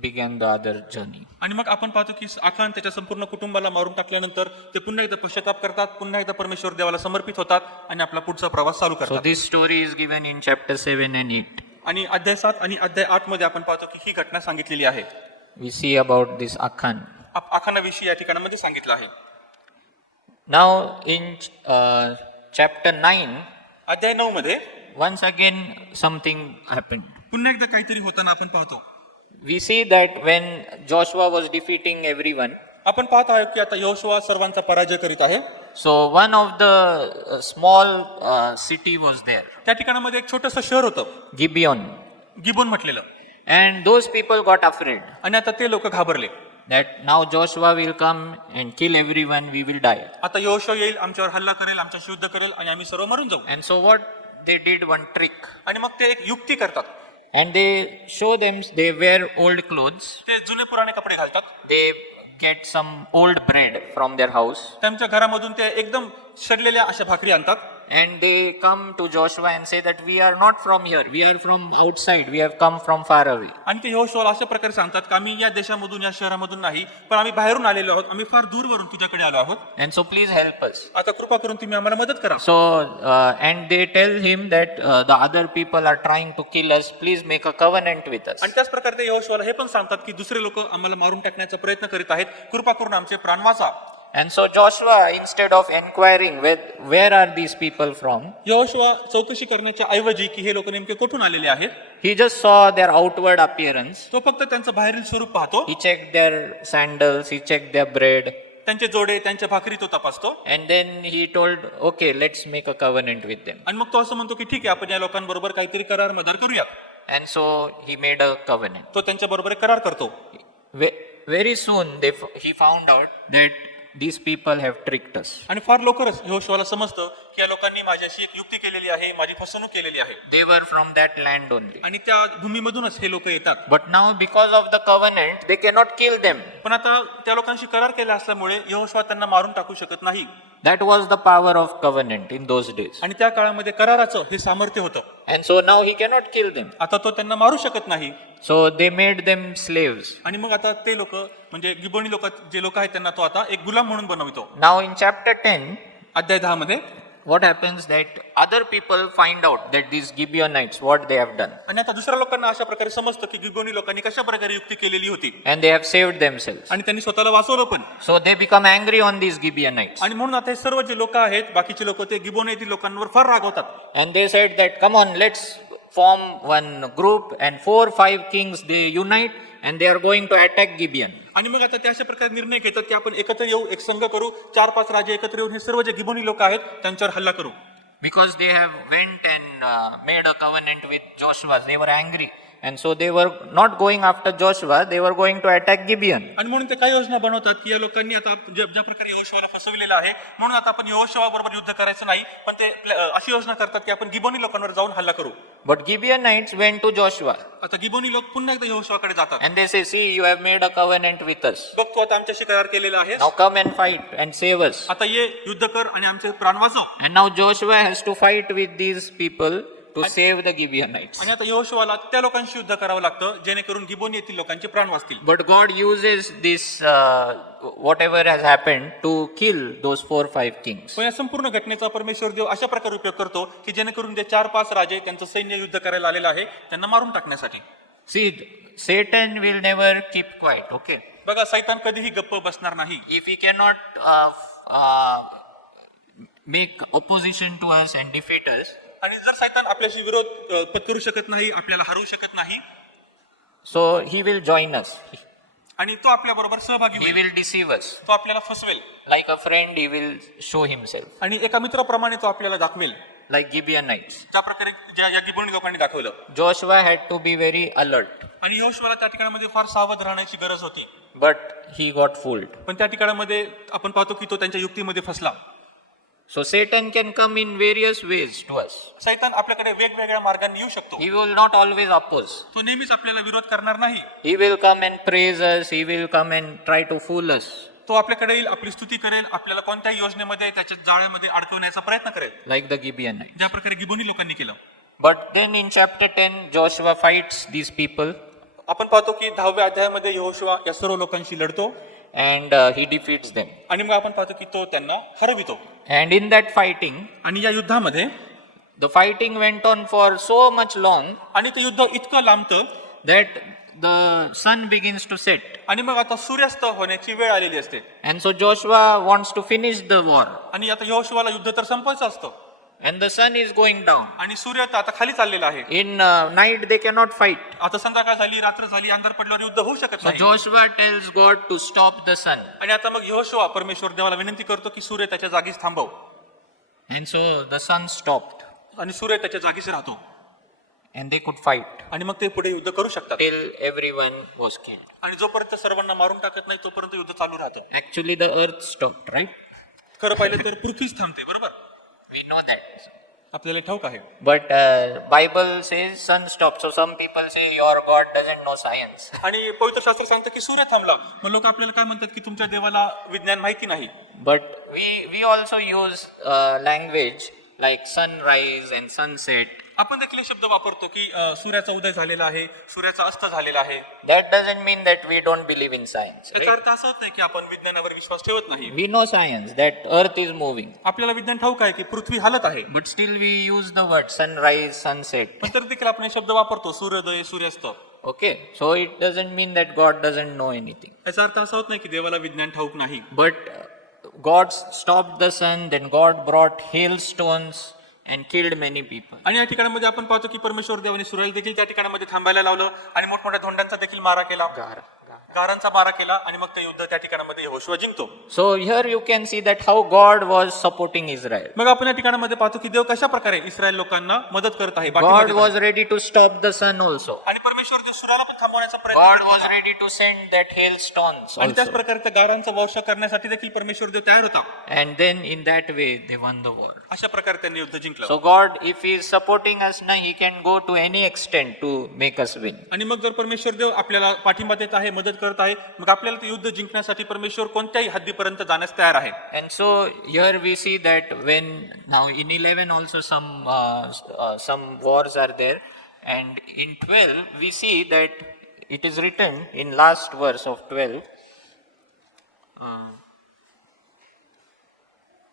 began the other journey. आणि मग आपण पाहतो की आखान त्याच्या संपूर्ण कुटुंबाला मारून टाकल्यानंतर ते पुन्हा एकदा पश्चाताप करतात, पुन्हा एकदा परमेश्वर देवाला समर्पित होतात आणि आपला पुढचा प्रवास चालू So करतात. this story is given in chapter 7 and 8. आणि अध्याय 7 आणि अध्याय 8 मध्ये आपण पाहतो की ही घटना सांगितलेली आहे. We see about this Achan. आखानाविषयी या ठिकाणामध्ये सांगितलं आहे. Now in chapter 9, अध्याय 9 मध्ये once again something happened. पुन्हा एकदा काहीतरी होताना आपण पाहतो. We see that when Joshua was defeating everyone, आपण पाहत आहोत की आता यहोशुवा सर्वांचा पराजय करीत आहे. so one of the small city was there, त्या ठिकाणामध्ये एक छोटंसं शहर होतं, Gibeon. गिबोन म्हटलेलं. And those people got afraid. आणि आता ते लोक घाबरले. that now Joshua will come and kill everyone, we will die. आता यहोशुवा येईल, आमच्यावर हल्ला करेल, आमच्याशी युद्ध करेल आणि आम्ही सर्व मरून जाऊ. And so what they did, one trick, आणि मग ते एक युक्ती करतात. and they show them, they wear old clothes, ते जुने पुराणे कपडे घालतात. they get some old bread from their house, त्यांच्या घरामधून ते एकदम सडलेल्या अशा भाकरी आणतात and they come to Joshua and say that we are not from here, we are from outside, we have come from far away. आणि ते यहोशुवाला अशा प्रकारे सांगतात की आम्ही या देशामधून, या शहरामधून नाही, पण आम्ही बाहेरून आलेलो आहोत, आम्ही फार दूरवरून तुझ्याकडे आलो आहोत. And so please help us. आता कृपा करून तुम्ही आम्हाला मदत करा. So, and they tell him that the other people are trying to kill us, please make a covenant with us. आणि त्याच प्रकारे ते यहोशुवाला हे पण सांगतात की दुसरे लोक आम्हाला मारून टाकण्याचा प्रयत्न करीत आहेत, कृपा करून आमचे प्राण वाचा. And so Joshua, instead of inquiring where are these people from, यहोशुवा चौकशी करण्याच्या ऐवजी की हे लोक नेमके कुठून आलेले आहेत, he just saw their outward appearance. तो फक्त त्यांचं बाहेरील स्वरूप पाहतो, He checked their sandals, he checked their bread, त्यांचे जोडे, त्यांच्या भाकरी तो तपासतो. and then he told, okay, let's make a covenant with them. आणि मग तो असं म्हणतो की ठीक आहे, आपण या लोकांबरोबर काहीतरी करार मदार करूया. And so he made a covenant. तो त्यांच्या बरोबर एक करार करतो. Very soon he found out that these people have tricked us. आणि फार लवकरच यहोशुवाला समजतं की या लोकांनी माझ्याशी एक युक्ती केलेली आहे, माझी फसवणूक केलेली आहे. They were from that land only. आणि त्या भूमीमधूनच हे लोक येतात. But now because of the covenant, they cannot kill them. पण आता त्या लोकांशी करार केला असल्यामुळे यहोशुवा त्यांना मारून टाकू शकत नाही. That was the power of covenant in those days. आणि त्या काळामध्ये कराराचं हे सामर्थ्य होतं. And so now he cannot kill them. आता तो त्यांना मारू शकत नाही. So they made them slaves. आणि मग आता ते लोक म्हणजे गिबोनी लोक जे लोक आहेत त्यांना तो आता एक गुलाम म्हणून बनवितो. Now in chapter 10, अध्याय 10 मध्ये what happens that other people find out that these Gibeonites, what they have done. आणि आता दुसऱ्या लोकांना अशा प्रकारे समजतं की गिबोनी लोकांनी कशा प्रकारे युक्ती केलेली होती And they have saved themselves. आणि त्यांनी स्वतःला वाचवलं पण. So they become angry on these Gibeonites. आणि म्हणून आता हे सर्व जे लोक आहेत, बाकीचे लोक, ते गिबोनी येथील लोकांवर फार रागवतात. And they said that, come on, let's form one group, and 4-5 kings, they unite and they are going to attack Gibeon. आणि मग आता ते अशा प्रकारे निर्णय घेतात की आपण एकत्र येऊ, एक संघ करू, 4-5 राजे एकत्र येऊन हे सर्व जे गिबोनी लोक आहेत त्यांच्यावर हल्ला करू. Because they have went and made a covenant with Joshua, they were angry. And so they were not going after Joshua, they were going to attack Gibeon. आणि म्हणून ते काही योजना बनवतात की या लोकांनी आता ज्या प्रकारे यहोशुवाला फसविलेलं आहे, म्हणून आता आपण यहोशुवा बरोबर युद्ध करायचं नाही, पण ते अशी योजना करतात की आपण गिबोनी लोकांवर जाऊन हल्ला करू. But Gibeonites went to Joshua. आता गिबोनी लोक पुन्हा एकदा यहोशुवाकडे जातात. And they say, see, you have made a covenant with us. बघ, तू आता आमच्याशी करार केलेला आहे, Now come and fight and save us. आता ये, युद्ध कर आणि आमचे प्राण वाचव. And now Joshua has to fight with these people to save the Gibeonites. आणि आता यहोशुवाला त्या लोकांशी युद्ध करावं लागतं जेणेकरून गिबोनी येथील लोकांचे प्राण वाचतील. But God uses this, whatever has happened, to kill those 4-5 kings. पण या संपूर्ण घटनेचा परमेश्वर देव अशा प्रकारे उपयोग करतो की जेणेकरून ते 4-5 राजे त्यांचं सैन्य युद्ध करायला आलेलं आहे त्यांना मारून टाकण्यासाठी. See, Satan will never keep quiet, okay? बघा, सैतान कधीही गप्प बसणार नाही. If he cannot make opposition to us and defeat us, आणि जर सैतान आपल्याशी विरोध पत्करू शकत नाही, आपल्याला हरवू शकत नाही, so he will join us. आणि तो आपल्या बरोबर सहभागी He होईल, will deceive us. तो आपल्याला फसवेल Like a friend, he will show himself. आणि एका मित्राप्रमाणे तो आपल्याला दाखवेल, Like Gibeonites. ज्या प्रकारे या गिबोनी लोकांनी दाखवलं. Joshua had to be very alert, आणि यहोशुवाला त्या ठिकाणामध्ये फार सावध राहण्याची गरज होती. but he got fooled. पण त्या ठिकाणामध्ये आपण पाहतो की तो त्यांच्या युक्तीमध्ये फसला. So Satan can come in various ways to us. सैतान आपल्याकडे वेगवेगळ्या मार्गाने येऊ शकतो. He will not always oppose. तो नेहमीच आपल्याला विरोध करणार नाही. He will come and praise us. He will come and try to fool us. तो आपल्याकडे येईल, आपली स्तुती करेल, आपल्याला कोणत्याही योजनेमध्ये त्याच्या जाळ्यामध्ये अडकवण्याचा प्रयत्न करेल, Like the Gibeonites. ज्या प्रकारे गिबोनी लोकांनी केलं. But then in chapter 10, Joshua fights these people आपण पाहतो की 10व्या अध्यायामध्ये यहोशुवा या सर्व लोकांशी लढतो and he defeats them. आणि मग आपण पाहतो की तो त्यांना हरवितो. And in that fighting, आणि या युद्धामध्ये the fighting went on for so much long आणि ते युद्ध इतकं लांबतं that the sun begins to set. आणि मग आता सूर्यास्त होण्याची वेळ आलेली असते. And so Joshua wants to finish the war. आणि आता यहोशुवाला युद्ध तर संपवायचं असतं. And the sun is going down. आणि सूर्य तर आता खाली चाललेला आहे. In night they cannot fight. आता संध्याकाळ झाली, रात्र झाली, अंधार पडल्यावर युद्ध होऊ शकत So नाही. Joshua tells God to stop the sun. आणि आता मग यहोशुवा परमेश्वर देवाला विनंती करतो की सूर्य त्याच्या जागीच थांबव. And so the sun stopped. आणि सूर्य त्याच्या जागीच राहतो. and they could fight आणि मग ते पुढे युद्ध करू शकतात. till everyone was killed. आणि जोपर्यंत सर्वांना मारून टाकत नाही तोपर्यंत युद्ध चालू राहतं. Actually, the earth stopped, right? खरं पाहिलं तर पृथ्वीच थांबते, बरोबर? We know that. आपल्याला ठाऊक आहे. But Bible says sun stopped. So some people say your God doesn't know science. आणि पवित्र शास्त्र सांगतं की सूर्य थांबला. मग लोक आपल्याला काय म्हणतात की तुमच्या देवाला विज्ञान माहिती नाही. But we also use language like sunrise and sunset. आपण देखील हे शब्द वापरतो की सूर्याचा उदय झालेला आहे, सूर्याचा अस्त झालेला आहे. That doesn't mean that we don't believe in science. याचा अर्थ असा होत नाही की आपण विज्ञानावर विश्वास ठेवत नाही. We know science that earth is moving. आपल्याला विज्ञान ठाऊक आहे की पृथ्वी हलत आहे. But still we use the word sunrise, sunset. पण तर देखील आपण हे शब्द वापरतो, सूर्योदय, सूर्यास्त. Okay, so it doesn't mean that God doesn't know anything. याचा अर्थ असा होत नाही की देवाला विज्ञान ठाऊक नाही. But God stopped the sun, then God brought hailstones and killed many people. आणि या ठिकाणामध्ये आपण पाहतो की परमेश्वर देवाने सूर्याला देखील त्या ठिकाणामध्ये थांबायला लावलं आणि मोठमोठ्या धोंडांचा देखील मारा केला, गारांचा मारा केला आणि मग ते युद्ध त्या ठिकाणामध्ये यहोशुआ जिंकतो. So here you can see that how God was supporting Israel. मग आपण या ठिकाणामध्ये पाहतो की देव कशा प्रकारे इस्रायल लोकांना मदत करत आहे. God was ready to stop the sun also. आणि परमेश्वर देव सूर्याला पण थांबवण्याचा प्रयत्न God करत was होता. ready to send that hailstones आणि त्याच also. प्रकारे त्या गारांचा वर्षा करण्यासाठी देखील परमेश्वर देव तयार होता. And then in that way they won the war. अशा प्रकारे त्यांनी युद्ध जिंकलं. So God, if He is supporting us now, He can go to any extent to make us win. आणि मग जर परमेश्वर देव आपल्याला पाठिंबा देत आहे, मदत करत आहे, मग आपल्याला ते युद्ध जिंकण्यासाठी परमेश्वर कोणत्याही हद्दीपर्यंत जाण्यास तयार आहे. And so here we see that when now in 11 also some wars are there, and in 12 we see that it is written in last verse of 12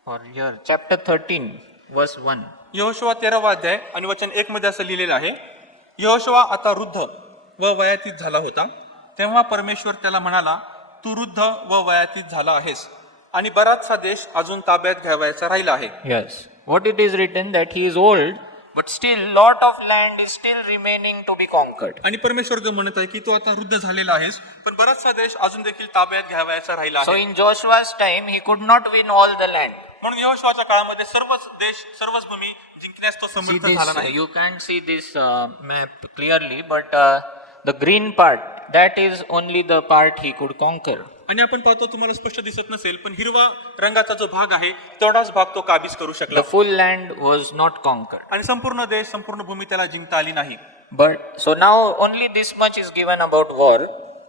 or here chapter 13 verse 1. Yehoshua 13वा अध्याय आणि वचन 1 मध्ये असं लिहिलेलं आहे, यहोशुआ आता वृद्ध व वयातीत झाला होता, तेव्हा परमेश्वर त्याला म्हणाला, तू वृद्ध व वयातीत झाला आहेस आणि बराचसा देश अजून ताब्यात घ्यावयाचा राहिला आहे. Yes, what it is written that he is old, but still lot of land is still remaining to be conquered. आणि परमेश्वर देव म्हणत आहे की तू आता वृद्ध झालेला आहेस, पण बराचसा देश अजून देखील ताब्यात घ्यावयाचा राहिला So आहे. in Joshua's time he could not win all the land. म्हणून यहोशुआच्या काळामध्ये सर्वच देश, सर्वच भूमी जिंकण्यास तो See समर्थ this, झाला नाही. you can't see this map clearly, but the green part, that is only the part he could conquer. आणि आपण पाहतो, तुम्हाला स्पष्ट दिसत नसेल, पण हिरवा रंगाचा जो भाग आहे तेवढाच भाग तो काबीज करू शकला. The full land was not conquered. आणि संपूर्ण देश, संपूर्ण भूमी त्याला जिंकता आली नाही. But so now only this much is given about war.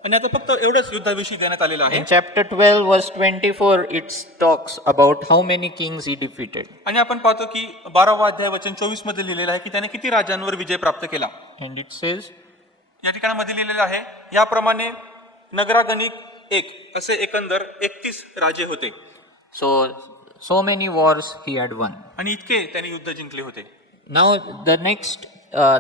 आणि आता फक्त एवढंच युद्धाविषयी देण्यात आलेलं आहे. In chapter 12 verse 24 it talks about how many kings he defeated. आणि आपण पाहतो की 12वा अध्याय वचन 24 मध्ये लिहिलेलं आहे की त्याने किती राजांवर विजय प्राप्त केला. And it says, या ठिकाणामध्ये लिहिलेलं आहे, याप्रमाणे नगरागणिक 1 असे एकंदर 31 राजे होते. so many wars he had won. आणि इतके त्यांनी युद्ध जिंकले होते. Now the next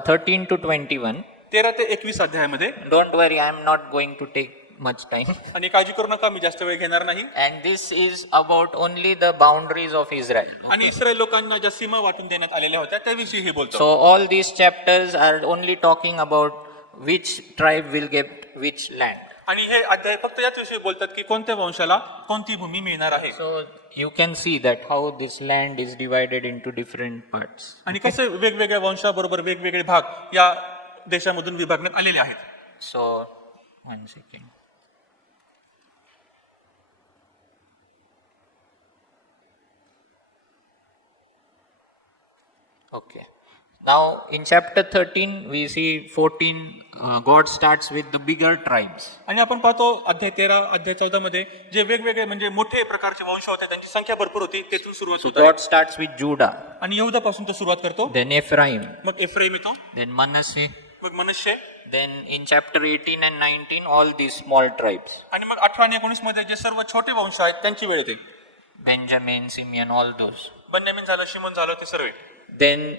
13 to 21. 13 ते 21 अध्यायामध्ये, Don't worry, I am not going to take much time. आणि काळजी करू नका, मी जास्त वेळ घेणार नाही. And this is about only the boundaries of Israel. आणि इस्रायल लोकांना ज्या सीमा वाटून देण्यात आलेल्या होत्या त्याविषयी हे बोलतो. So all these chapters are only talking about which tribe will get which land. आणि हे अध्याय फक्त याच विषयी बोलतात की कोणत्या वंशाला कोणती भूमी मिळणार आहे. So you can see that how this land is divided into different parts. आणि कसे वेगवेगळ्या वंशाबरोबर वेगवेगळे भाग या देशामधून विभागण्यात आलेले आहेत. So 1 second. Okay. Now in chapter 13 we see 14 God starts with the bigger tribes. आणि आपण पाहतो अध्याय 13 अध्याय 14 मध्ये जे वेगवेगळे म्हणजे मोठे प्रकारचे वंश होते त्यांची संख्या भरपूर होती, तेथून सुरुवात होते. God starts with Judah, आणि यहूदापासून तो सुरुवात करतो. then Ephraim, मग एफ्राईम येतो, then Manasseh, मग मनश्शे, then in chapter 18 and 19 all these small tribes, आणि मग 18 आणि 19 मध्ये जे सर्व छोटे वंश आहेत त्यांची वेळ येते. Benjamin, Simeon, all those. Binyamin झालं, शिमोन झालं, ते सर्व. Then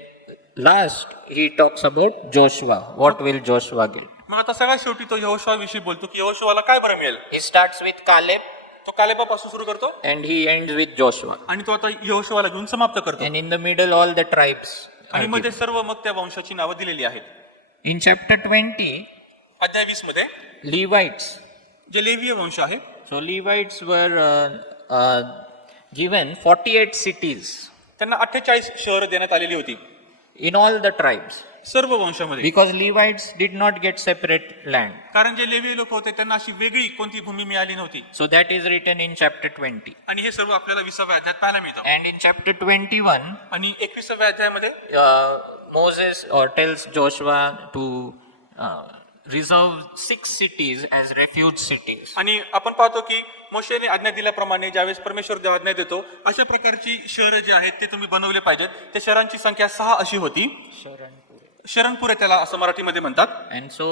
last he talks about Joshua. What will Joshua get? मग आता सगळ्यात शेवटी तो यहोशुआ विषयी बोलतो की यहोशुआला काय बरं मिळेल. He starts with Caleb तो कालेबापासून सुरू करतो and he ends with Joshua. आणि तो आता यहोशुआला घेऊन समाप्त करतो. And in the middle all the tribes are आणि मध्ये given. सर्व मग त्या वंशाची नावं दिलेली आहेत. In chapter 20 अध्याय 20 मध्ये Levites. जे लेवीय वंश आहे, So Levites were given 48 cities त्यांना 48 शहर देण्यात आलेली होती in all the tribes. सर्व वंशामध्ये. Because Levites did not get separate land. कारण जे लेवी लोक होते त्यांना अशी वेगळी कोणती भूमी मिळाली नव्हती. So that is written in chapter 20. आणि हे सर्व आपल्याला 20व्या अध्यायात पाहायला मिळतं. And in chapter 21, आणि 21व्या अध्यायामध्ये Moses tells Joshua to reserve 6 cities as refuge cities. आणि आपण पाहतो की मोशेने आज्ञा दिल्याप्रमाणे ज्यावेळेस परमेश्वर देव आज्ञा देतो अशा प्रकारची शहरं जी आहेत ते तुम्ही बनवले पाहिजेत. त्या शहरांची संख्या 6 अशी होती. शरणपुरे त्याला असं मराठीमध्ये म्हणतात. And so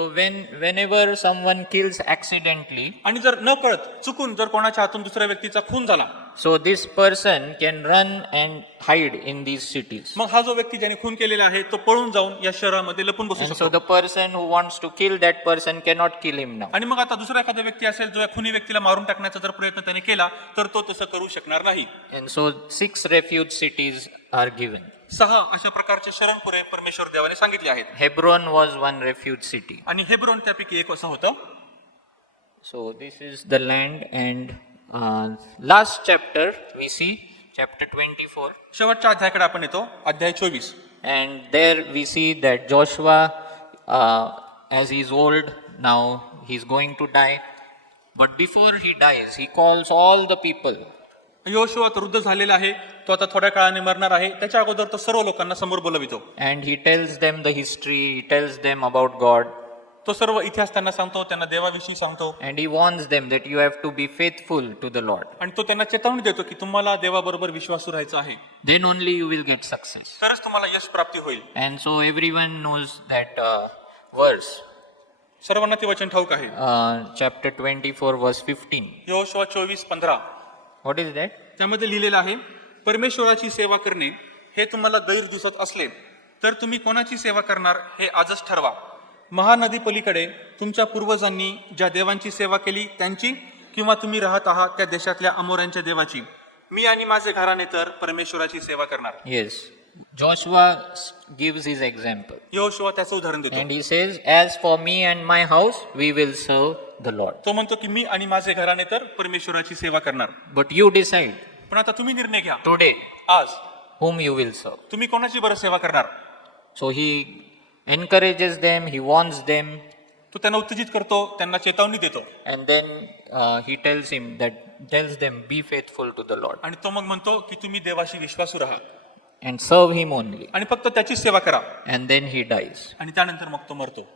whenever someone kills accidentally, आणि जर न कळत चुकून जर कोणाच्या हातून दुसऱ्या व्यक्तीचा खून झाला, so this person can run and hide in these cities. मग हा जो व्यक्ती ज्याने खून केलेला आहे तो पळून जाऊन या शहरामध्ये लपून बसू And so शकतो. the person who wants to kill that person cannot kill him now. आणि मग आता दुसरा एखादा व्यक्ती असेल जो या खुनी व्यक्तीला मारून टाकण्याचा जर प्रयत्न त्याने केला तर तो तसं करू शकणार नाही. And so 6 refuge cities are given. 6 अशा प्रकारचे शरणपुरे परमेश्वर देवाने सांगितले आहेत. Hebron was one refuge city. आणि हेब्रोन त्यापैकी एक असं होतं. So this is the land, and last chapter we see chapter 24, शेवटच्या अध्यायाकडे आपण येतो, अध्याय 24. and there we see that Joshua, as he's old now, he's going to die, but before he dies, he calls all the people. योशुआ वृद्ध झालेला आहे, तो आता थोड्या काळाने मरणार आहे. त्याच्या अगोदर तो सर्व लोकांना समोर बोलवितो. And he tells them the history, he tells them about God, तो सर्व इतिहास त्यांना सांगतो, त्यांना देवाविषयी सांगतो. and he warns them that you have to be faithful to the Lord. आणि तो त्यांना चेतावणी देतो की तुम्हाला देवाबरोबर विश्वासू राहायचं आहे, Then only you will get success. तरच तुम्हाला यश प्राप्ती होईल. And so everyone knows that verse, सर्वांना ते वचन ठाऊक आहे. chapter 24, verse 15. योशुआ 24:15 What is that? त्यामध्ये लिहिलेलं आहे, परमेश्वराची सेवा करणे हे तुम्हाला दैर दिसत असले तर तुम्ही कोणाची सेवा करणार हे आजच ठरवा. महानदी पलीकडे तुमच्या पूर्वजांनी ज्या देवांची सेवा केली त्यांची, किंवा तुम्ही राहत आहात त्या देशातल्या अमोऱ्यांच्या देवाची. मी आणि माझे घराणे तर परमेश्वराची सेवा करणार. Yes. Joshua gives his example. Yehoshua त्याचं उदाहरण देतो. And he says, as for me and my house, we will serve the Lord. तो म्हणतो की मी आणि माझे घराणे तर परमेश्वराची सेवा करणार. But you decide पण आता तुम्ही निर्णय घ्या, today आज whom you will serve. तुम्ही कोणाची बरं सेवा करणार. So he encourages them, he warns them, तो त्यांना उत्तेजित करतो, त्यांना चेतावणी देतो. and then he tells them, be faithful to the Lord आणि तो मग म्हणतो की तुम्ही देवाशी विश्वासू राहा and serve him only. आणि फक्त त्याचीच सेवा करा. And then he dies. आणि त्यानंतर मग तो मरतो.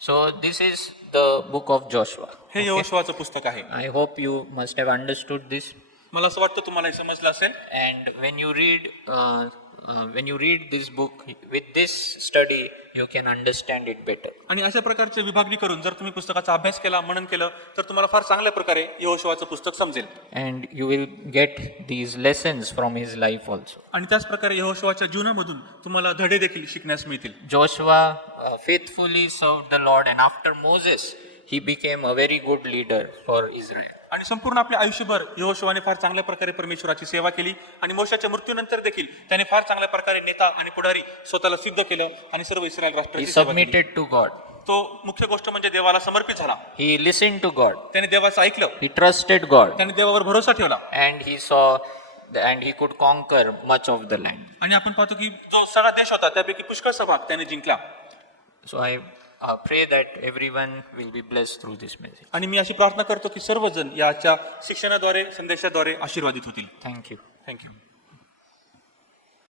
So this is the book of Joshua. हे यहोशुआचं पुस्तक आहे. I hope you must have understood this. मला असं वाटतं तुम्हाला हे समजलं असेल. And when you read this book with this study, you can understand it better. आणि अशा प्रकारचे विभागणी करून जर तुम्ही पुस्तकाचा अभ्यास केला, मनन केलं, तर तुम्हाला फार चांगल्या प्रकारे यहोशुआचं पुस्तक समजेल. And you will get these lessons from his life also. आणि त्याच प्रकारे यहोशुआच्या जीवनामधून तुम्हाला धडे देखील शिकण्यास मिळतील. Joshua faithfully served the Lord, and after Moses, he became a very good leader for Israel. आणि संपूर्ण आपल्या आयुष्यभर यहोशुआने फार चांगल्या प्रकारे परमेश्वराची सेवा केली आणि मोशाच्या मृत्यूनंतर देखील त्याने फार चांगल्या प्रकारे नेता आणि पुढारी स्वतःला सिद्ध केलं आणि सर्व इस्रायल He राष्ट्राची सेवा केली. submitted to God. तो मुख्य गोष्ट म्हणजे देवाला समर्पित झाला. He listened to God. त्याने देवाचं ऐकलं, He trusted God. त्याने देवावर भरोसा ठेवला And he could conquer much of the land. आणि आपण पाहतो की जो सगळा देश होता त्यापैकी पुष्कळचा भाग त्याने जिंकला. So I pray that everyone will be blessed through this message. आणि मी अशी प्रार्थना करतो की सर्वजण याच्या शिक्षणाद्वारे, संदेशाद्वारे आशीर्वादित होतील. Thank you. थँक्यू.